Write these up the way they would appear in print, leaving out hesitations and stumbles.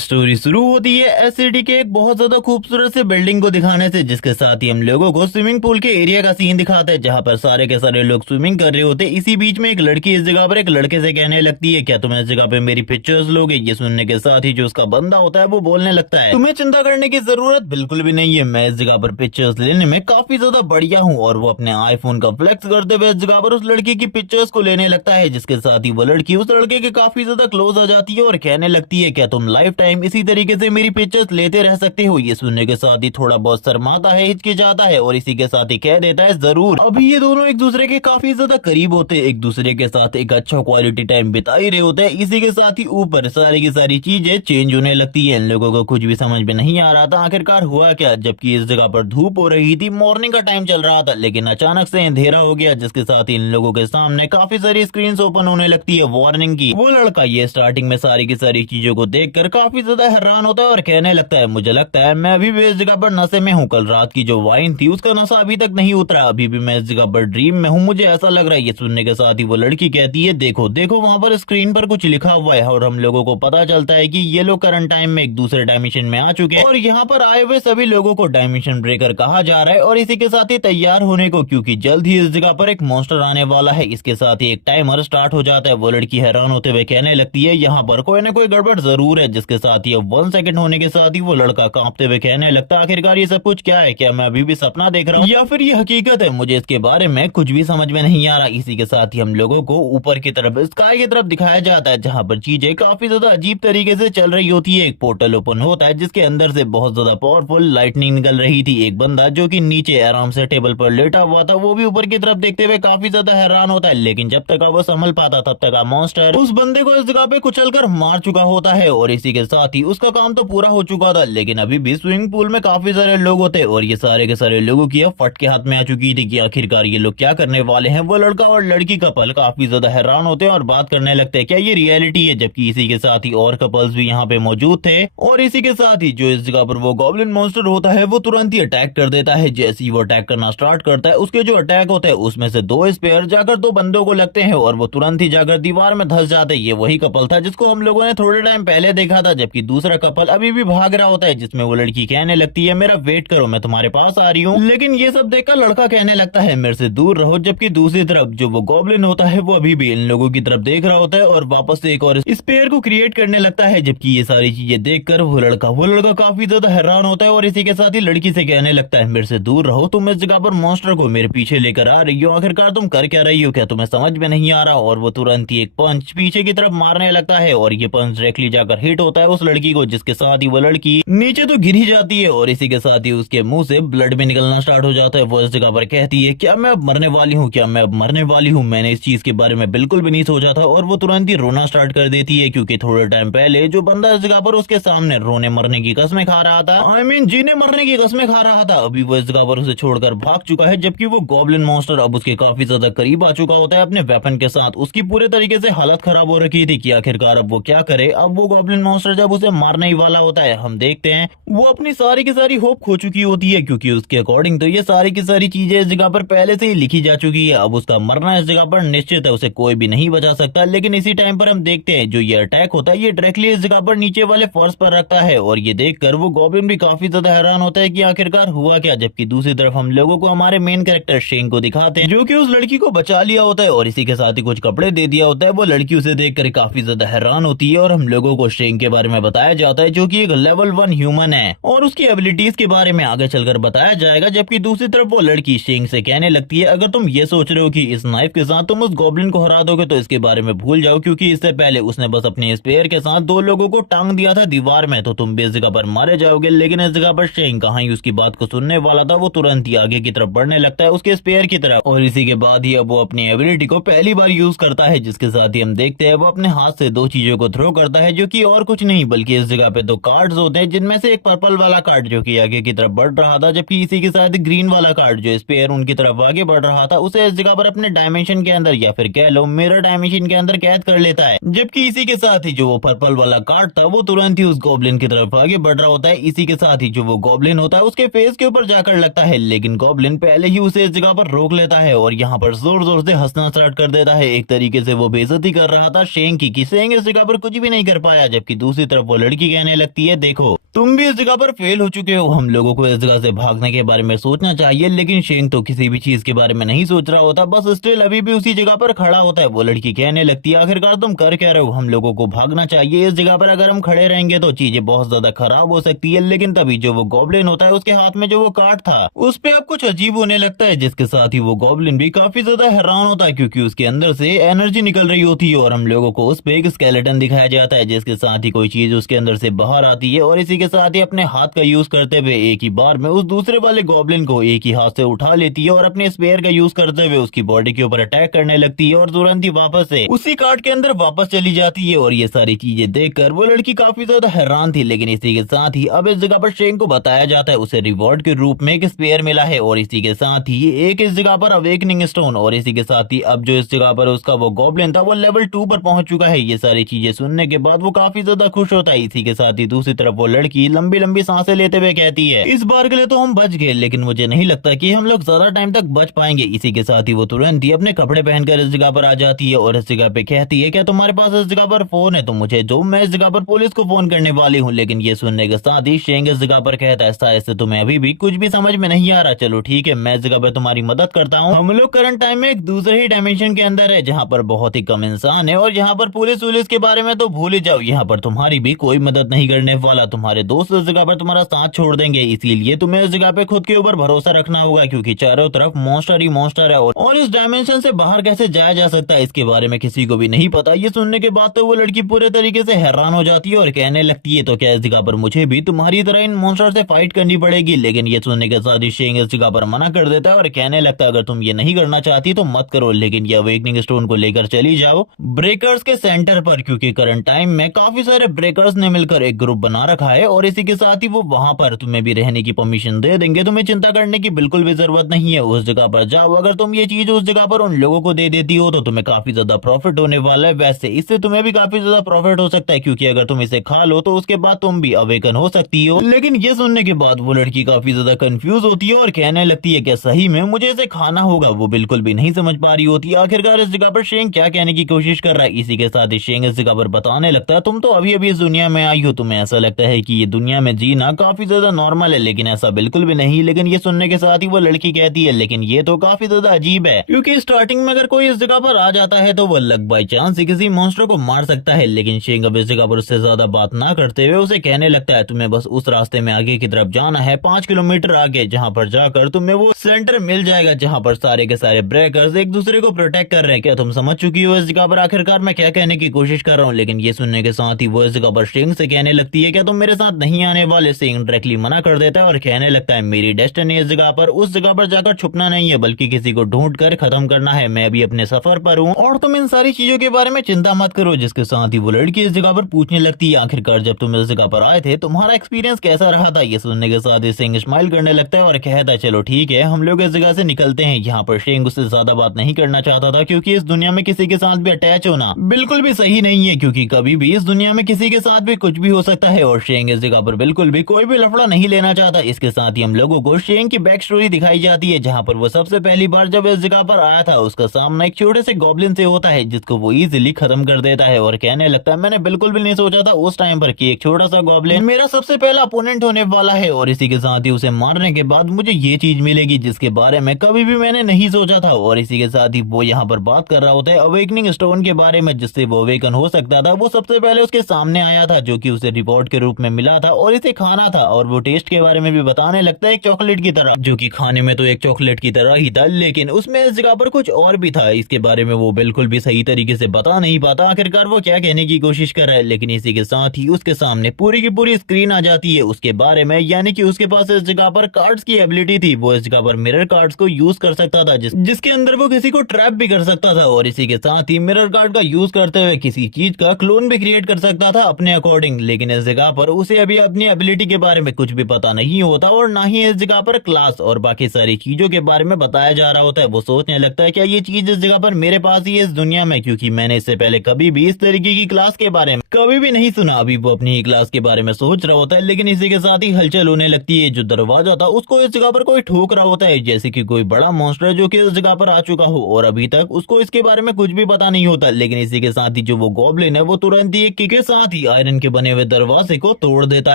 Story शुरू होती है एससीडी के एक बहुत ज्यादा खूबसूरत से बिल्डिंग को दिखाने से, जिसके साथ ही हम लोगों को स्विमिंग पूल के एरिया का सीन दिखाता है, जहां पर सारे के सारे लोग स्विमिंग कर रहे होते हैं। इसी बीच में एक लड़की इस जगह पर एक लड़के से कहने लगती है, क्या तुम इस जगह पे मेरी पिक्चर्स लोगे? ये सुनने के साथ ही जो उसका बंदा होता है वो बोलने लगता है, तुम्हें चिंता करने की जरूरत बिल्कुल भी नहीं है, मैं इस जगह पर पिक्चर्स लेने में काफी ज्यादा बढ़िया हूँ। और वो अपने आईफोन का फ्लेक्स करते हुए इस जगह पर उस लड़की की पिक्चर्स को लेने लगता है, जिसके साथ ही वो लड़की उस लड़के के काफी ज्यादा क्लोज आ जाती है और कहने लगती है, क्या तुम लाइफ टाइम इसी तरीके से मेरी पिक्चर्स लेते रह सकते हो? ये सुनने के साथ ही थोड़ा बहुत शर्माता है, हिचकिचाता है और इसी के साथ ही कह देता है, जरूर। अभी ये दोनों एक दूसरे के काफी ज्यादा करीब होते हैं, एक दूसरे के साथ एक अच्छा क्वालिटी टाइम बिता ही रहे होते हैं। इसी के साथ ही ऊपर सारी की सारी चीजें चेंज होने लगती है। इन लोगों को कुछ भी समझ में नहीं आ रहा था आखिरकार हुआ क्या, जबकि इस जगह पर धूप हो रही थी, मॉर्निंग का टाइम चल रहा था, लेकिन अचानक से अंधेरा हो गया, जिसके साथ ही इन लोगों के सामने काफी सारी स्क्रीन ओपन होने लगती है वार्निंग की। वो लड़का ये स्टार्टिंग में सारी की सारी चीजों को देखकर काफी ज्यादा हैरान होता है और कहने लगता है, मुझे लगता है मैं अभी भी इस जगह पर नशे में हूँ, कल रात की जो वाइन थी उसका नशा अभी तक नहीं उतरा, अभी भी मैं इस जगह पर ड्रीम में हूँ, मुझे ऐसा लग रहा है। ये सुनने के साथ ही वो लड़की कहती है, देखो देखो वहाँ पर स्क्रीन पर कुछ लिखा हुआ है, और हम लोगों को पता चलता है कि ये लोग करंट टाइम में एक दूसरे डायमेंशन में आ चुके हैं और यहाँ पर आए हुए सभी लोगों को डायमेंशन ब्रेकर कहा जा रहा है, और इसी के साथ ही तैयार होने को, क्योंकि जल्द ही इस जगह पर एक मॉन्स्टर आने वाला है। इसके साथ ही एक टाइमर स्टार्ट हो जाता है। वो लड़की हैरान होते हुए कहने लगती है, यहाँ पर कोई ना कोई गड़बड़ जरूर है, जिसके साथ ही अब 1 सेकंड होने के साथ ही वो लड़का कांपते हुए कहने लगता है, आखिरकार ये सब कुछ क्या है? क्या मैं अभी भी सपना देख रहा हूँ या फिर ये हकीकत है? मुझे इसके बारे में कुछ भी समझ में नहीं आ रहा। इसी के साथ ही हम लोगों को ऊपर की तरफ स्काई की तरफ दिखाया जाता है, जहाँ पर चीजें काफी ज्यादा अजीब तरीके से चल रही होती है। एक पोर्टल ओपन होता है, जिसके अंदर से बहुत ज्यादा पावरफुल लाइटनिंग निकल रही थी। एक बंदा जो कि नीचे आराम से टेबल पर लेटा हुआ था, वो भी ऊपर की तरफ देखते हुए काफी ज्यादा हैरान होता है, लेकिन जब तक वो संभल पाता तब तक मॉन्स्टर उस बंदे को इस जगह पे कुचलकर मार चुका होता है। और इसी के साथ ही उसका काम तो पूरा हो चुका था, लेकिन अभी भी स्विमिंग पूल में काफी सारे लोग होते और ये सारे के सारे लोगों की अब फट के हाथ में आ चुकी थी कि आखिरकार ये लोग क्या करने वाले हैं। वो लड़का और लड़की कपल काफी ज्यादा हैरान होते हैं और बात करने लगते हैं, क्या ये रियलिटी है? जबकि इसी के साथ ही और कपल्स भी यहाँ पे मौजूद थे। और इसी के साथ ही जो इस जगह पर वो गॉब्लिन मॉन्स्टर होता है, वो तुरंत ही अटैक कर देता है। जैसे ही वो अटैक करना स्टार्ट करता है, उसके जो अटैक होते हैं उसमें से 2 स्पेयर जाकर 2 बंदों को लगते हैं और वो तुरंत ही जाकर दीवार में धंस जाते हैं। ये वही कपल था जिसको हम लोगों ने थोड़े टाइम पहले देखा था, जबकि दूसरा कपल अभी भी भाग रहा होता है, जिसमें वो लड़की कहने लगती है, मेरा वेट करो, मैं तुम्हारे पास आ रही हूँ। लेकिन ये सब देखकर लड़का कहने लगता है, मेरे से दूर रहो। जबकि दूसरी तरफ जो वो गॉब्लिन होता है, वो अभी भी इन लोगों की तरफ देख रहा होता है और वापस से एक और स्पेयर को क्रिएट करने लगता है। जबकि ये सारी चीजें देखकर वो लड़का काफी ज्यादा हैरान होता है और इसी के साथ ही लड़की से कहने लगता है, मेरे से दूर रहो, तुम इस जगह पर मॉन्स्टर को मेरे पीछे लेकर आ रही हो, आखिरकार तुम कर क्या रही हो? क्या तुम्हें समझ में नहीं आ रहा? और वो तुरंत ही एक पंच पीछे की तरफ मारने लगता है और ये पंच डायरेक्टली जाकर हिट होता है उस लड़की को, जिसके साथ ही वो लड़की नीचे तो गिर ही जाती है और इसी के साथ ही उसके मुंह से ब्लड भी निकलना स्टार्ट हो जाता है। वो इस जगह पर कहती है, क्या मैं अब मरने वाली हूँ? क्या मैं अब मरने वाली हूँ? मैंने इस चीज के बारे में बिल्कुल भी नहीं सोचा था। और वो तुरंत ही रोना स्टार्ट कर देती है, क्योंकि थोड़े टाइम पहले जो बंदा इस जगह पर उसके सामने रोने मरने की कस्में खा रहा था, जीने मरने की कस्में खा रहा था, अभी वो इस जगह पर उसे छोड़कर भाग चुका है। जबकि वो गॉब्लिन मॉन्स्टर अब उसके काफी ज्यादा करीब आ चुका होता है अपने वेपन के साथ। उसकी पूरे तरीके से हालत खराब हो रखी थी कि आखिरकार अब वो क्या करे। अब वो गॉब्लिन मॉन्स्टर जब उसे मारने ही वाला होता है, हम देखते हैं वो अपनी सारी की सारी होप खो चुकी होती है, क्योंकि उसके अकॉर्डिंग तो ये सारी की सारी चीजें इस जगह पर पहले से ही लिखी जा चुकी है। अब उसका मरना इस जगह पर निश्चित है, उसे कोई भी नहीं बचा सकता। लेकिन इसी टाइम पर हम देखते हैं जो ये अटैक होता है, ये डायरेक्टली इस जगह पर नीचे वाले फर्श पर रखता है और ये देखकर वो गॉब्लिन भी काफी ज्यादा हैरान होता है कि आखिरकार हुआ क्या। जबकि दूसरी तरफ हम लोगों को हमारे मेन कैरेक्टर शेंग को दिखाते हैं, जो कि उस लड़की को बचा लिया होता है और इसी के साथ ही कुछ कपड़े दे दिया होता है। वो लड़की उसे देखकर काफी ज्यादा हैरान होती है और हम लोगों को शेंग के बारे में बताया जाता है, जो कि एक लेवल 1 ह्यूमन है और उसकी एबिलिटीज के बारे में आगे चलकर बताया जाएगा। जबकि दूसरी तरफ वो लड़की शेंग से कहने लगती है, अगर तुम ये सोच रहे हो कि इस नाइफ के साथ तुम उस गॉब्लिन को हरा दोगे तो इसके बारे में भूल जाओ, क्योंकि इससे पहले उसने बस अपने स्पेयर के साथ 2 लोगों को टांग दिया था दीवार में, तो तुम भी इस जगह पर मारे जाओगे। लेकिन इस जगह पर शेंग कहाँ ही उसकी बात को सुनने वाला था, वो तुरंत ही आगे की तरफ बढ़ने लगता है उसके स्पेयर की तरफ और इसी के बाद ही अब वो अपनी एबिलिटी को पहली बार यूज करता है, जिसके साथ ही हम देखते हैं वो अपने हाथ से 2 चीजों को थ्रो करता है, जो कि और कुछ नहीं बल्कि इस जगह पे 2 कार्ड्स होते हैं, जिनमें से एक पर्पल वाला कार्ड जो कि आगे की तरफ बढ़ रहा था, जबकि इसी के साथ ग्रीन वाला कार्ड जो स्पेयर उनकी तरफ आगे बढ़ रहा था, उसे इस जगह पर अपने डायमेंशन के अंदर या फिर कह लो मिरर डायमेंशन के अंदर कैद कर लेता है। जबकि इसी के साथ ही जो वो पर्पल वाला कार्ड था, वो तुरंत ही उस गॉब्लिन की तरफ आगे बढ़ रहा होता है। इसी के साथ ही जो वो गॉब्लिन होता है उसके फेस के ऊपर जाकर लगता है, लेकिन गॉब्लिन पहले ही उसे इस जगह पर रोक लेता है और यहाँ पर जोर जोर से हंसना स्टार्ट कर देता है। एक तरीके से वो बेइज्जती कर रहा था शेंग की, कि शेंग इस जगह पर कुछ भी नहीं कर पाया। जबकि दूसरी तरफ वो लड़की कहने लगती है, देखो तुम भी इस जगह पर फेल हो चुके हो, हम लोगों को इस जगह से भागने के बारे में सोचना चाहिए। लेकिन शेंग तो किसी भी चीज के बारे में नहीं सोच रहा होता, बस स्टिल अभी भी उसी जगह पर खड़ा होता है। वो लड़की कहने लगती है, आखिरकार तुम कर क्या रहे हो, हम लोगों को भागना चाहिए, इस जगह पर अगर हम खड़े रहेंगे तो चीजें बहुत ज्यादा खराब हो सकती है। लेकिन तभी जो वो गॉब्लिन होता है उसके हाथ में जो वो कार्ड था उस पे अब कुछ अजीब होने लगता है, जिसके साथ ही वो गॉब्लिन भी काफी ज्यादा हैरान होता है क्योंकि उसके अंदर से एनर्जी निकल रही होती है और हम लोगों को उस पे एक स्केलेटन दिखाया जाता है, जिसके साथ ही कोई चीज उसके अंदर से बाहर आती है और इसी के साथ ही अपने हाथ का यूज करते हुए एक ही बार में उस दूसरे वाले गॉब्लिन को एक ही हाथ से उठा लेती है और अपने स्पेयर का यूज करते हुए उसकी बॉडी के ऊपर अटैक करने लगती है और तुरंत ही वापस से उसी कार्ड के अंदर वापस चली जाती है। और ये सारी चीजें देखकर वो लड़की काफी ज्यादा हैरान थी। लेकिन इसी के साथ ही अब इस जगह पर शेंग को बताया जाता है उसे रिवॉर्ड के रूप में एक स्पेयर मिला है और इसी के साथ ही एक इस जगह पर अवेकनिंग स्टोन और इसी के साथ ही अब जो इस जगह पर उसका वो गॉब्लिन था वो लेवल 2 पर पहुंच चुका है। ये सारी चीजें सुनने के बाद वो काफी ज्यादा खुश होता है। इसी के साथ ही दूसरी तरफ वो लड़की लंबी लंबी सांसें लेते हुए कहती है, इस बार के लिए तो हम बच गए, लेकिन मुझे नहीं लगता कि हम लोग ज्यादा टाइम तक बच पाएंगे। इसी के साथ ही वो तुरंत ही अपने कपड़े पहनकर इस जगह पर आ जाती है और इस जगह पे कहती है, क्या तुम्हारे पास इस जगह पर फोन है? तो मुझे जो मैं इस जगह पर पुलिस को फोन करने वाली हूँ। लेकिन ये सुनने के साथ ही शेंग इस जगह पर कहता है, शायद से तुम्हें अभी भी कुछ भी समझ में नहीं आ रहा, चलो ठीक है मैं इस जगह पर तुम्हारी मदद करता हूँ। हम लोग करंट टाइम में एक दूसरे ही डायमेंशन के अंदर है जहाँ पर बहुत ही कम इंसान है और यहाँ पर पुलिस वुलिस के बारे में तो भूल ही जाओ, यहाँ पर तुम्हारी भी कोई मदद नहीं करने वाला, तुम्हारे दोस्त इस जगह पर तुम्हारा साथ छोड़ देंगे। इसीलिए तुम्हें इस जगह पे खुद के ऊपर भरोसा रखना होगा क्योंकि चारों तरफ मॉन्स्टर ही मॉन्स्टर है और इस डायमेंशन से बाहर कैसे जाया जा सकता है इसके बारे में किसी को भी नहीं पता। ये सुनने के बाद तो वो लड़की पूरे तरीके से हैरान हो जाती है और कहने लगती है, तो क्या इस जगह पर मुझे भी तुम्हारी तरह इन मॉन्स्टर से फाइट करनी पड़ेगी? लेकिन ये सुनने के साथ ही शेंग इस जगह पर मना कर देता है और कहने लगता है, अगर तुम ये नहीं करना चाहती तो मत करो, लेकिन ये अवेकनिंग स्टोन को लेकर चली जाओ ब्रेकर्स के सेंटर पर, क्योंकि करंट टाइम में काफी सारे ब्रेकर्स ने मिलकर एक ग्रुप बना रखा है और इसी के साथ ही वो वहां पर तुम्हें भी रहने की परमिशन दे देंगे। तुम्हें चिंता करने की बिल्कुल भी जरूरत नहीं है, उस जगह पर जाओ। अगर तुम ये चीज उस जगह पर उन लोगों को दे देती हो तो तुम्हें काफी ज्यादा प्रॉफिट होने वाला है। वैसे इससे तुम्हें भी काफी ज्यादा प्रॉफिट हो सकता है क्योंकि अगर तुम इसे खा लो तो उसके बाद तुम भी अवेकन हो सकती हो। लेकिन ये सुनने के बाद वो लड़की काफी ज्यादा कंफ्यूज होती है और कहने लगती है, क्या सही में मुझे इसे खाना होगा? वो बिल्कुल भी नहीं समझ पा रही होती है आखिरकार इस जगह पर शेंग क्या कहने की कोशिश कर रहा है। इसी के साथ ही शेंग इस जगह पर बताने लगता है, तुम तो अभी अभी इस दुनिया में आई हो, तुम्हें ऐसा लगता है कि ये दुनिया में जीना काफी ज्यादा नॉर्मल है, लेकिन ऐसा बिल्कुल भी नहीं। लेकिन ये सुनने के साथ ही वो लड़की कहती है, लेकिन ये तो काफी ज्यादा अजीब है क्योंकि स्टार्टिंग में अगर कोई इस जगह पर आ जाता है तो वो लक बाई चांस ही किसी मॉन्स्टर को मार सकता है। लेकिन शेंग अब इस जगह पर उससे ज्यादा बात ना करते हुए उसे कहने लगता है, तुम्हें बस उस रास्ते में आगे की तरफ जाना है 5 किलोमीटर आगे, जहाँ पर जाकर तुम्हें वो सेंटर मिल जाएगा जहाँ पर सारे के सारे ब्रेकर्स एक दूसरे को प्रोटेक्ट कर रहे हैं। क्या तुम समझ चुकी हो इस जगह पर आखिरकार मैं क्या कहने की कोशिश कर रहा हूँ? लेकिन ये सुनने के साथ ही वो इस जगह पर शेंग से कहने लगती है, क्या तुम मेरे साथ नहीं आने वाले? शेंग डायरेक्टली मना कर देता है और कहने लगता है, मेरी डेस्टिनी इस जगह पर उस जगह पर जाकर छुपना नहीं है बल्कि किसी को ढूंढ कर खत्म करना है। मैं अभी अपने सफर पर हूँ और तुम इन सारी चीजों के बारे में चिंता मत करो। जिसके साथ ही वो लड़की इस जगह पर पूछने लगती है, आखिरकार जब तुम इस जगह पर आए थे तुम्हारा एक्सपीरियंस कैसा रहा था? ये सुनने के साथ ही शेंग स्माइल करने लगता है और कहता है, चलो ठीक है हम लोग इस जगह से निकलते हैं। यहाँ पर शेंग उससे ज्यादा बात नहीं करना चाहता था क्योंकि इस दुनिया में किसी के साथ भी अटैच होना बिल्कुल भी सही नहीं है क्योंकि कभी भी इस दुनिया में किसी के साथ भी कुछ भी हो सकता है और शेंग इस जगह पर बिल्कुल भी कोई भी लफड़ा नहीं लेना चाहता। इसके साथ ही हम लोगों को शेंग की बैक स्टोरी दिखाई जाती है जहाँ पर वो सबसे पहली बार जब इस जगह पर आया था उसका सामना एक छोटे से गॉब्लिन से होता है जिसको वो इजीली खत्म कर देता है और कहने लगता है, मैंने बिल्कुल भी नहीं सोचा था उस टाइम पर कि एक छोटा सा गॉब्लिन मेरा सबसे पहला अपोनेंट होने वाला है और इसी के साथ ही उसे मारने के बाद मुझे ये चीज मिलेगी जिसके बारे में कभी भी मैंने नहीं सोचा था। और इसी के साथ ही वो यहाँ पर बात कर रहा होता है अवेकनिंग स्टोन के बारे में जिससे वो अवेकन हो सकता था। वो सबसे पहले उसके सामने आया था जो कि उसे रिवॉर्ड के रूप में मिला था और इसे खाना था और वो टेस्ट के बारे में भी बताने लगता है एक चॉकलेट की तरह, जो कि खाने में तो एक चॉकलेट की तरह ही था लेकिन उसमें इस जगह पर कुछ और भी था। इसके बारे में वो बिल्कुल भी सही तरीके से बता नहीं पाता आखिरकार वो क्या कहने की कोशिश कर रहा है। लेकिन इसी के साथ ही उसके सामने पूरी की पूरी स्क्रीन आ जाती है उसके बारे में, यानी कि उसके पास इस जगह पर कार्ड्स की एबिलिटी थी। वो इस जगह पर मिरर कार्ड्स को यूज कर सकता था जिसके अंदर वो किसी को ट्रैप भी कर सकता था और इसी के साथ ही मिरर कार्ड का यूज करते हुए किसी चीज का क्लोन भी क्रिएट कर सकता था अपने अकॉर्डिंग। लेकिन इस जगह पर उस उसे अभी अपनी एबिलिटी के बारे में कुछ भी पता नहीं होता और ना ही इस जगह पर क्लास और बाकी सारी चीजों के बारे में बताया जा रहा होता है। वो सोचने लगता है क्या ये चीज इस जगह पर मेरे पास ही है इस दुनिया में, क्योंकि मैंने इससे पहले कभी भी इस तरीके की क्लास के बारे में कभी भी नहीं सुना। अभी वो अपनी ही क्लास के बारे में सोच रहा होता है, लेकिन इसी के साथ ही हलचल होने लगती है। जो दरवाजा था उसको इस जगह पर कोई ठोक रहा होता है, जैसे कि कोई बड़ा मॉन्स्टर जो कि इस जगह पर आ चुका हो और अभी तक उसको इसके बारे में कुछ भी पता नहीं होता। लेकिन इसी के साथ ही जो वो गॉब्लिन है वो तुरंत ही एक किक के साथ ही आयरन के बने हुए दरवाजे को तोड़ देता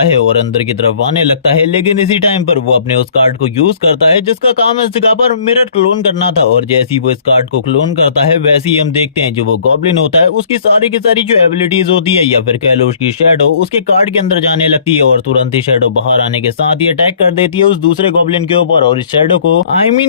है और अंदर की तरफ आने लगता है। लेकिन इसी टाइम पर वो अपने उस कार्ड को यूज करता है जिसका काम इस जगह पर मिरर क्लोन करना था, और जैसे ही वो इस कार्ड को क्लोन करता है वैसे ही हम देखते हैं जो वो गॉब्लिन होता है उसकी सारी की सारी जो एबिलिटीज होती है या फिर कह लो उसकी शैडो उसके कार्ड के अंदर जाने लगती है और तुरंत ही शैडो बाहर आने के साथ ही अटैक कर देती है उस दूसरे गॉब्लिन के ऊपर। और इस शैडो को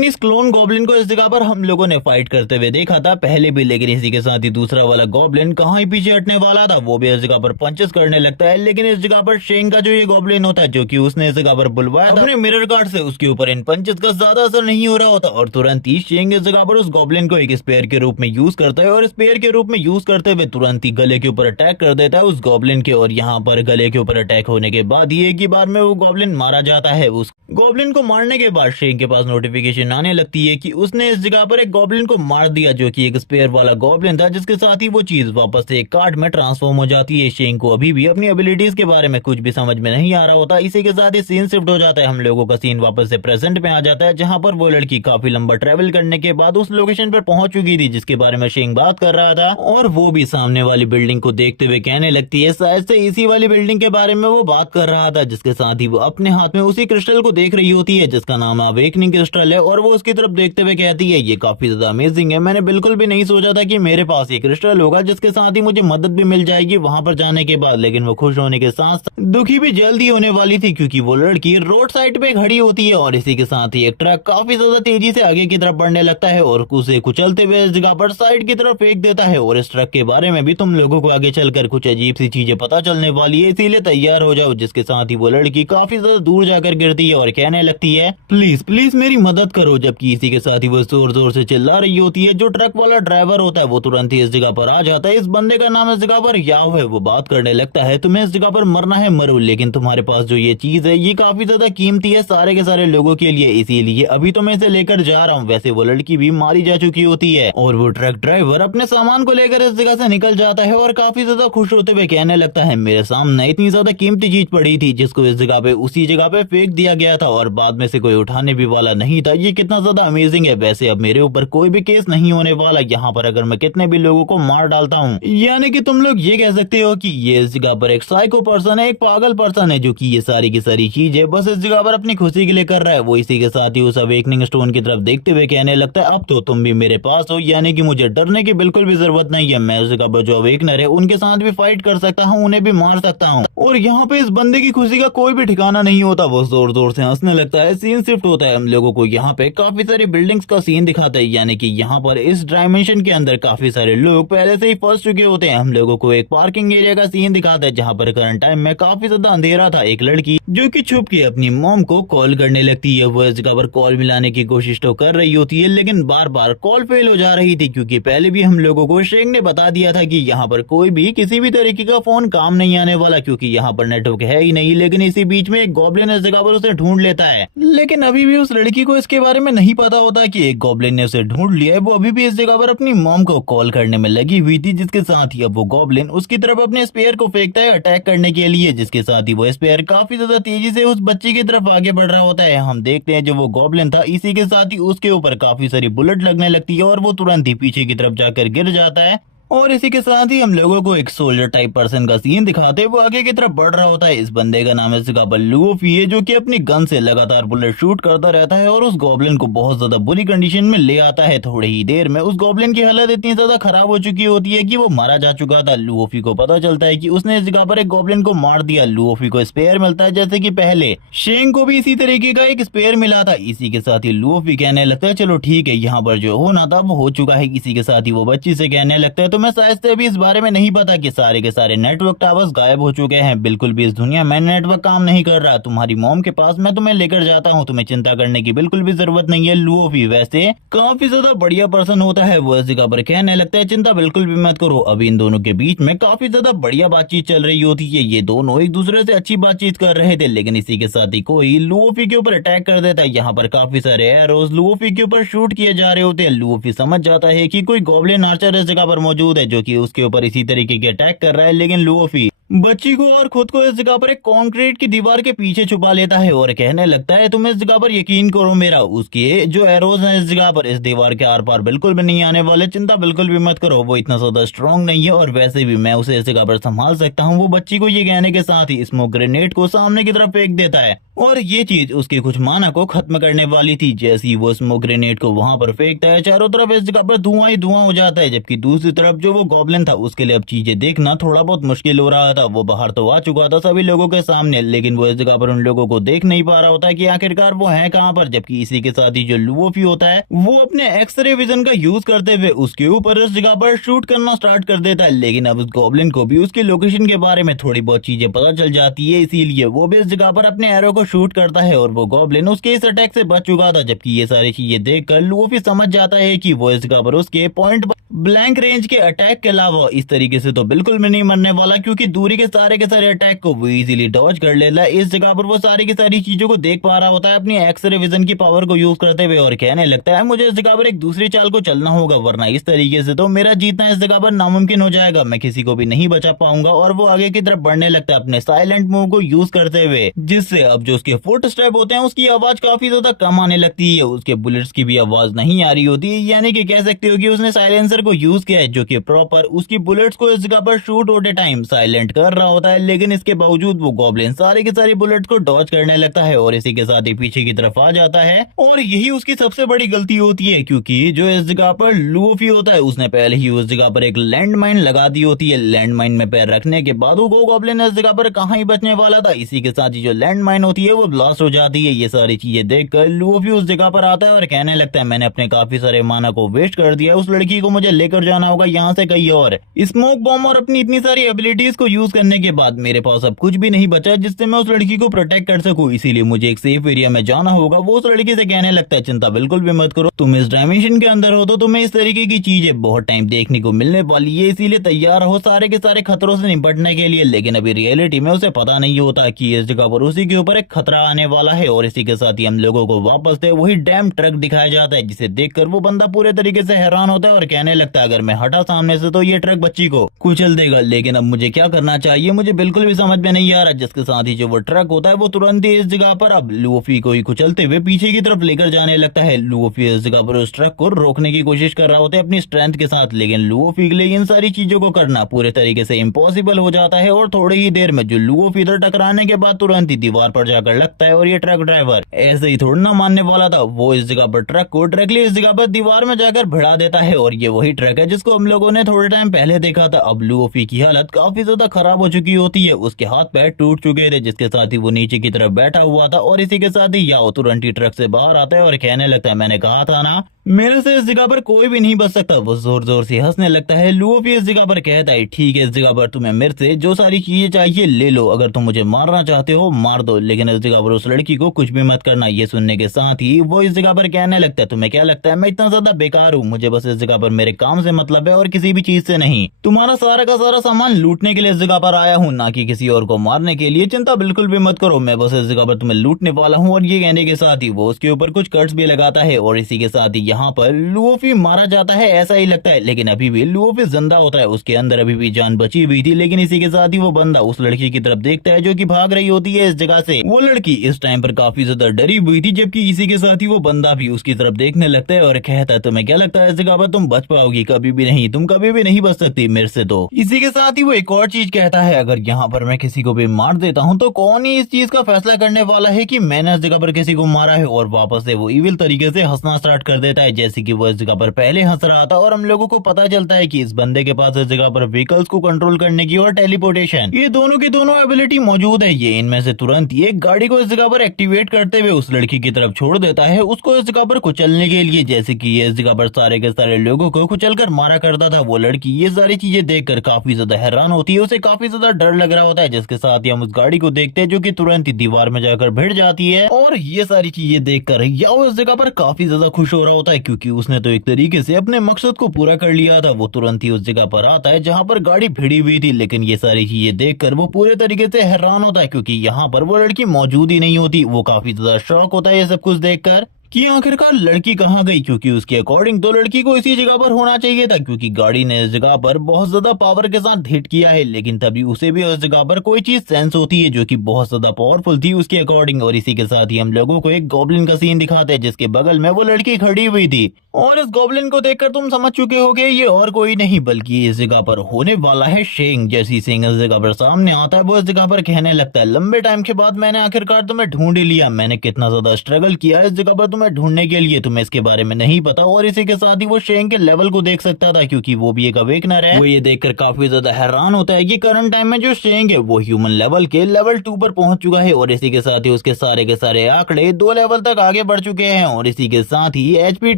इस क्लोन गॉब्लिन को इस जगह पर हम लोगों ने फाइट करते हुए देखा था पहले भी, लेकिन इसी के साथ ही दूसरा वाला गॉब्लिन कहाँ ही पीछे हटने वाला था, वो भी इस जगह पर पंचेस करने लगता है। लेकिन इस जगह पर शेंग का जो ये गॉब्लिन होता है जो कि उसने इस जगह पर बुलवाया था अपने मिरर कार्ड से, उसके ऊपर इन पंचेस का ज्यादा असर नहीं हो रहा होता और तुरंत ही शेंग इस जगह पर उस गॉब्लिन को एक स्पेयर के रूप में यूज करता है और स्पेयर के रूप में यूज करते हुए तुरंत ही गले के ऊपर अटैक कर देता है उस गॉब्लिन के। और यहाँ पर गले के ऊपर अटैक होने के बाद ही एक ही बार में वो गॉब्लिन मारा जाता है। उस गॉब्लिन को मारने के बाद शेंग के पास नोटिफिकेशन आने लगती है कि उसने इस जगह पर एक गॉब्लिन को मार दिया जो कि एक स्पेयर वाला गॉब्लिन था, जिसके साथ ही वो चीज वापस से एक कार्ड में ट्रांसफॉर्म हो जाती है। शेंग को अभी भी अपनी एबिलिटीज के बारे में कुछ भी समझ में नहीं आ रहा होता। इसी के साथ ही सीन शिफ्ट हो जाता है, हम लोगों का सीन वापस से प्रेजेंट में आ जाता है जहां पर वो लड़की काफी लंबा ट्रेवल करने के बाद उस लोकेशन पर पहुंच चुकी थी जिसके बारे में शेंग बात कर रहा था, और वो भी सामने वाली बिल्डिंग को देखते हुए कहने लगती है शायद से इसी वाली बिल्डिंग के बारे में वो बात कर रहा था। जिसके साथ ही वो अपने हाथ में उसी क्रिस्टल को देख रही होती है जिसका नाम अवेकनिंग क्रिस्टल है, और वो उसकी तरफ देखते हुए कहती है ये काफी ज्यादा अमेजिंग है, मैंने बिल्कुल भी नहीं सोचा था कि मेरे पास ये क्रिस्टल होगा जिसके साथ ही मुझे मदद भी मिल जाएगी वहां पर जाने के बाद। लेकिन वो खुश होने के साथ साथ दुखी भी जल्दी होने वाली थी क्योंकि वो लड़की रोड साइड पे खड़ी होती है और इसी के साथ ही एक ट्रक काफी ज्यादा तेजी से आगे की तरफ बढ़ने लगता है और उसे कुचलते हुए इस जगह पर साइड की तरफ फेंक देता है। और इस ट्रक के बारे में भी तुम लोगों को आगे चलकर कुछ अजीब सी चीजें पता चलने वाली है, इसीलिए तैयार हो जाओ। जिसके साथ ही वो लड़की काफी ज्यादा दूर जाकर गिरती है और कहने लगती है प्लीज प्लीज मेरी मदद करो, जबकि इसी के साथ ही वो जोर जोर से चिल्ला रही होती है। जो ट्रक वाला ड्राइवर होता है वो तुरंत ही इस जगह पर आ जाता है। इस बंदे का नाम इस जगह पर याव है। वो बात करने लगता है तुम्हें इस जगह पर मरना है मरो, लेकिन तुम्हारे पास जो ये चीज है ये काफी ज्यादा कीमती है सारे के सारे लोगों के लिए, इसीलिए अभी तो मैं इसे लेकर जा रहा हूँ। वैसे वो लड़की भी मारी जा चुकी होती है और वो ट्रक ड्राइवर अपने सामान को लेकर इस जगह से निकल जाता है और काफी ज्यादा खुश होते हुए कहने लगता है मेरे सामने इतनी ज्यादा कीमती चीज पड़ी थी जिसको इस जगह पे उसी जगह पे फेंक दिया गया था और बाद में से कोई उठाने भी वाला नहीं था, ये कितना ज्यादा अमेजिंग है। वैसे अब मेरे ऊपर कोई भी केस नहीं होने वाला यहाँ पर अगर मैं कितने भी लोगों को मार डालता हूँ। यानी कि तुम लोग ये कह सकते हो कि ये इस जगह पर एक साइको पर्सन है, एक पागल पर्सन है जो कि ये सारी की सारी चीजें बस इस जगह पर अपनी खुशी के लिए कर रहा है। वो इसी के साथ ही उस अवेकनिंग स्टोन की तरफ देखते हुए कहने लगता है अब तो तुम भी मेरे पास हो, यानी कि मुझे डरने की बिल्कुल भी जरूरत नहीं है। मैं उस जगह पर जो अवेकनर है उनके साथ भी फाइट कर सकता हूँ, उन्हें भी मार सकता हूँ। और यहाँ पे इस बंदे की खुशी का कोई भी ठिकाना नहीं होता, वो जोर जोर से हंसने लगता है। सीन शिफ्ट होता है, हम लोगों को यहाँ पे काफी सारी बिल्डिंग्स का सीन दिखाता है, यानी कि यहाँ पर इस डायमेंशन के अंदर काफी सारे लोग पहले से ही फंस चुके होते हैं। हम लोगों को एक पार्किंग एरिया का सीन दिखाता है जहाँ पर करंट टाइम में काफी ज्यादा अंधेरा था। एक लड़की जो कि छुप के अपनी मॉम को कॉल करने लगती है, वो इस जगह पर कॉल मिलाने की कोशिश तो कर रही होती है लेकिन बार बार कॉल फेल हो जा रही थी क्योंकि पहले भी हम लोगों को शेंग ने बता दिया था कि यहाँ पर कोई भी किसी भी तरीके का फोन काम नहीं आने वाला क्योंकि यहाँ पर नेटवर्क है ही नहीं। लेकिन इसी बीच में एक गॉब्लिन इस जगह पर उसे ढूंढ लेता है, लेकिन अभी भी उस लड़की को इसके बारे में नहीं पता होता कि एक गॉब्लिन ने उसे ढूंढ लिया है। वो अभी भी इस जगह पर अपनी मॉम को कॉल करने में लगी हुई थी, जिसके साथ ही अब वो गॉब्लिन उसकी तरफ अपने स्पेयर को फेंकता है अटैक करने के लिए, जिसके साथ ही वो स्पेयर काफी ज्यादा तेजी से उस बच्ची की तरफ आगे बढ़ रहा होता है। हम देखते हैं जो वो गॉब्लिन था इसी के साथ ही उसके ऊपर काफी सारी बुलेट लगने लगती है और वो तुरंत ही पीछे की तरफ जाकर गिर जाता है। और इसी के साथ ही हम लोगों को एक सोल्जर टाइप पर्सन का सीन दिखाते वो आगे की तरफ बढ़ रहा होता है। इस बंदे का नाम है लूफी है जो कि अपनी गन से लगातार बुलेट शूट करता रहता है और उस गॉब्लिन को बहुत ज्यादा बुरी कंडीशन में ले आता है। थोड़ी ही देर में उस गॉब्लिन की हालत इतनी ज्यादा खराब हो चुकी होती है कि वो मारा जा चुका था। लूफी को पता चलता है कि उसने इस जगह पर एक गॉब्लिन को मार दिया। लूफी को स्पेयर मिलता है जैसे कि पहले शेंग को भी इसी तरीके का एक स्पेयर मिला था। इसी के साथ ही लूफी कहने लगता है चलो ठीक है, यहाँ पर जो होना था वो हो चुका है। इसी के साथ ही वो बच्ची से कहने लगता है तुम्हें शायद से अभी इस बारे में नहीं पता कि सारे के सारे नेटवर्क टावर्स गायब हो चुके हैं। बिल्कुल भी इस दुनिया में नेटवर्क काम नहीं कर रहा। तुम्हारी मॉम के पास मैं तुम्हें लेकर जाता हूँ, तुम्हें चिंता करने की बिल्कुल भी जरूरत नहीं है। लुओफी वैसे काफी ज्यादा बढ़िया पर्सन होता है, वो इस जगह पर कहने लगता है चिंता बिल्कुल भी मत करो। अभी इन दोनों के बीच में काफी ज्यादा बढ़िया बातचीत चल रही होती है, ये दोनों एक दूसरे से अच्छी बातचीत कर रहे थे, लेकिन इसी के साथ ही कोई लुओफी के ऊपर अटैक कर देता है। यहाँ पर काफी सारे एरोज लुओफी के ऊपर शूट किए जा रहे होते हैं। लुओफी समझ जाता है कि कोई गॉब्लिन आर्चर इस जगह पर मौजूद है जो कि उसके ऊपर इसी तरीके के अटैक कर रहा है, लेकिन लुओफी बच्ची को और खुद को इस जगह पर एक कंक्रीट की दीवार के पीछे छुपा लेता है और कहने लगता है तुम इस जगह पर यकीन करो मेरा, उसके जो एरोज हैं इस जगह पर इस दीवार के आर पार बिल्कुल भी नहीं आने वाले, चिंता बिल्कुल भी मत करो। वो इतना ज्यादा स्ट्रांग नहीं है और वैसे भी मैं उसे इस जगह पर संभाल सकता हूँ। वो बच्ची को ये कहने के साथ ही स्मोक ग्रेनेड को सामने की तरफ फेंक देता है और ये चीज उसकी कुछ माना को खत्म करने वाली थी। जैसे ही वो स्मोक ग्रेनेड को वहां पर फेंकता है, चारों तरफ इस जगह पर धुआं ही धुआं हो जाता है, जबकि दूसरी तरफ जो वो गॉब्लिन था उसके लिए अब चीजें देखना थोड़ा बहुत मुश्किल हो रहा था। वो बाहर तो आ चुका था सभी लोगों के सामने, लेकिन वो इस जगह पर उन लोगों को देख नहीं पा रहा होता कि आखिरकार वो है कहाँ पर। जबकि इसी के साथ ही जो लुओफी होता है वो अपने एक्सरे विजन का यूज करते हुए उसके ऊपर इस जगह पर शूट करना स्टार्ट कर देता है, लेकिन अब उस गॉब्लिन को भी उसकी लोकेशन के बारे में थोड़ी बहुत चीजें पता चल जाती है, इसीलिए वो भी इस जगह पर अपने एरो को शूट करता है और वो गॉब्लिन उसके इस अटैक से बच चुका था। जबकि ये सारी चीजें देखकर लुओफी समझ जाता है कि वो इस जगह पर उसके पॉइंट ब्लैंक रेंज के अटैक के अलावा इस तरीके से तो बिल्कुल भी नहीं मरने वाला, क्योंकि दूरी के सारे अटैक को वो इजीली डॉज कर लेता है। इस जगह पर वो सारी की सारी चीजों को देख पा रहा होता है अपनी एक्सरे विजन की पावर को यूज करते हुए और कहने लगता है मुझे इस जगह पर एक दूसरी चाल को चलना होगा, वरना इस तरीके से तो मेरा जीतना इस जगह पर नामुमकिन हो जाएगा, मैं किसी को भी नहीं बचा पाऊंगा। और वो आगे की तरफ बढ़ने लगता है अपने साइलेंट मूव को यूज करते हुए, जिससे अब जो उसके फुट स्टेप होते हैं उसकी आवाज काफी ज्यादा कम आने लगती है, उसके बुलेट्स की भी आवाज नहीं आ रही होती है। यानी कि कह सकते हो कि उसने साइलेंसर को यूज किया है जो कि प्रॉपर उसकी बुलेट्स को इस जगह पर शूट होते टाइम साइलेंट कर रहा होता है, लेकिन इसके बावजूद वो गॉब्लिन सारी की सारी बुलेट्स को डॉज करने लगता है और इसी के साथ ही पीछे की तरफ आ जाता है। और यही उसकी सबसे बड़ी गलती होती है, क्योंकि जो इस जगह पर लुओफी होता है उसने पहले ही उस जगह पर एक लैंड माइन लगा दी होती है। लैंड माइन में पैर रखने के बाद वो गॉब्लिन इस जगह पर कहाँ ही बचने वाला था। इसी के साथ ही जो लैंड माइन होती है वो ब्लास्ट हो जाती है। ये सारी चीजें देखकर लुओफी उस जगह पर आता है और कहने लगता है मैंने अपने काफी सारे माना को वेस्ट कर दिया, उस लड़की को मुझे लेकर जाना होगा यहाँ से कहीं और। स्मोक बॉम्ब और अपनी इतनी सारी एबिलिटीज को यूज करने के बाद मेरे पास अब कुछ भी नहीं बचा जिससे मैं उस लड़की को प्रोटेक्ट कर सकूं, इसीलिए मुझे एक सेफ एरिया में जाना होगा। वो उस लड़की से कहने लगता है चिंता बिल्कुल भी मत करो, तुम इस डायमेंशन के अंदर हो तो तुम्हें इस तरीके की चीजें बहुत टाइम देखने को मिलने वाली है, इसीलिए तैयार हो सारे के सारे खतरों से निपटने के लिए। लेकिन अभी रियलिटी में उसे पता नहीं होता कि इस जगह पर उसी के ऊपर एक खतरा आने वाला है। और इसी के साथ ही हम लोगों को वापस से वही डैम ट्रक दिखाया जाता है, जिसे देखकर वो बंदा पूरे तरीके से हैरान होता है और कहने लगता है अगर मैं हटा सामने से तो ये ट्रक बच्ची को कुचल देगा, लेकिन अब मुझे क्या करना चाहिए मुझे बिल्कुल भी समझ में नहीं आ रहा। जिसके साथ ही जो वो ट्रक होता है वो तुरंत ही इस जगह पर अब लुओफी को ही कुचलते हुए पीछे की तरफ लेकर जाने लगता है। लुओफी इस जगह पर उस ट्रक को रोकने की कोशिश कर रहा होता है अपनी स्ट्रेंथ के साथ, लेकिन लुओफी के लिए इन सारी चीजों को करना पूरे तरीके से इम्पॉसिबल हो जाता है और थोड़ी ही देर में जो लुओफी इधर टकराने के बाद तुरंत ही दीवार पर जाकर लगता है। और ये ट्रक ड्राइवर ऐसे ही थोड़ा ना मानने वाला था, वो इस जगह पर ट्रक को डायरेक्टली इस जगह पर दीवार में जाकर भिड़ा देता है और ये वही ट्रक है जिसको हम लोगों ने थोड़े टाइम पहले देखा था। अब लुओफी की हालत काफी ज्यादा खराब हो चुकी होती है, उसके हाथ पैर टूट चुके थे, जिसके साथ ही वो नीचे की तरफ बैठा हुआ था। और इसी के साथ ही याओ तुरंत ही ट्रक से बाहर आता है और कहने लगता है मैंने कहा था ना मेरे से इस जगह पर कोई भी नहीं बच सकता। वो जोर जोर से हंसने लगता है। लुओफी इस जगह पर कहता है ठीक है इस जगह पर तुम्हें मेरे से जो सारी चीजें चाहिए ले लो, अगर तुम मुझे मारना चाहते हो मार दो, लेकिन इस जगह पर उस लड़की को कुछ भी मत करना। ये सुनने के साथ ही वो इस जगह पर कहने लगता है तुम्हें क्या लगता है मैं इतना ज्यादा बेकार हूँ, मुझे बस इस जगह पर मेरे काम से मतलब है और किसी भी चीज से नहीं। तुम्हारा सारा का सारा सामान लूटने के लिए इस जगह पर आया हूँ, ना कि किसी और को मारने के लिए। चिंता बिल्कुल भी मत करो, मैं बस इस जगह पर तुम्हें लूटने वाला हूँ। और ये कहने के साथ ही वो उसके ऊपर कुछ कट्स भी लगाता है और इसी के साथ ही यहाँ पर लुओफी मारा जाता है ऐसा ही लगता है, लेकिन अभी भी लुओफी जिंदा होता है, उसके अंदर अभी भी जान बची हुई थी। लेकिन इसी के साथ ही वो बंदा उस लड़की की तरफ देखता है जो कि भाग रही होती है इस जगह से। वो लड़की इस टाइम पर काफी ज्यादा डरी हुई थी, जबकि इसी के साथ ही वो बंदा भी उसकी तरफ देखने लगता है और कहता है तुम्हें क्या लगता है इस जगह पर तुम बच पाओगी? कभी भी नहीं, तुम कभी भी नहीं बच सकती मेरे से। तो इसी के साथ ही वो एक और चीज कहता है अगर यहाँ पर मैं किसी को भी मार देता हूँ तो कौन ही इस चीज का फैसला करने वाला है कि मैंने इस जगह पर किसी को मारा है। और वापस से वो इविल तरीके से हंसना स्टार्ट कर देता है जैसे कि वो इस जगह पर पहले हंस रहा था। और हम लोगों को पता चलता है कि इस बंदे के पास इस जगह पर व्हीकल्स को कंट्रोल करने की और टेलीपोर्टेशन ये दोनों की दोनों एबिलिटी मौजूद है। ये इनमें से तुरंत ही एक गाड़ी को इस जगह पर एक्टिवेट करते हुए उस लड़की की तरफ छोड़ देता है, उसको इस जगह पर कुचलने के लिए। जैसे कि ये इस जगह पर सारे के सारे लोगों को कुचल कर मारा करता था। वो लड़की ये सारी चीजें देखकर काफी ज्यादा हैरान होती है, उसे काफी ज्यादा डर लग रहा होता है, जिसके साथ ही हम उस गाड़ी को देखते हैं जो कि तुरंत ही दीवार में जाकर भिड़ जाती है। और ये सारी चीजें देखकर याओ इस जगह पर काफी ज्यादा खुश हो रहा होता है, क्योंकि उसने तो एक तरीके से अपने मकसद को पूरा कर लिया था। वो तुरंत ही उस जगह पर आता है जहाँ पर गाड़ी भिड़ी हुई थी, लेकिन ये सारी चीजें देखकर वो पूरे तरीके से हैरान होता है, क्योंकि यहाँ पर वो लड़की मौजूद ही नहीं होती। वो काफी ज्यादा शॉक होता है ये सब कुछ देखकर कि आखिरकार लड़की कहाँ गई, क्योंकि उसके अकॉर्डिंग तो लड़की को इसी जगह पर होना चाहिए था, क्योंकि गाड़ी ने इस जगह पर बहुत ज्यादा पावर के साथ हिट किया है। लेकिन तभी उसे भी उस जगह पर कोई चीज सेंस होती है जो कि बहुत ज्यादा पावरफुल थी उसके अकॉर्डिंग। और इसी के साथ ही हम लोगों को एक गॉब्लिन का सीन दिखाते हैं, जिसके बगल में वो लड़की खड़ी हुई थी। और इस गॉब्लिन को देखकर तुम समझ चुके होगे ये और कोई नहीं बल्कि इस जगह पर होने वाला है शेंग। जैसी शेंग इस जगह पर सामने आता है वो इस जगह पर कहने लगता है, लंबे टाइम के बाद मैंने आखिरकार तुम्हें ढूंढ ही लिया। मैंने कितना ज्यादा स्ट्रगल किया इस जगह पर तुम्हें ढूंढने के लिए, तुम्हें इसके बारे में नहीं पता। और इसी के साथ ही वो शेंग के लेवल को देख सकता था, क्योंकि वो भी एक अवेकनर है। वो ये देखकर काफी ज्यादा हैरान होता है कि करंट टाइम में जो शेंग है वो ह्यूमन लेवल के लेवल 2 पर पहुंच चुका है। और इसी के साथ ही उसके सारे के सारे आंकड़े 2 लेवल तक आगे बढ़ चुके हैं। और इसी के साथ ही HP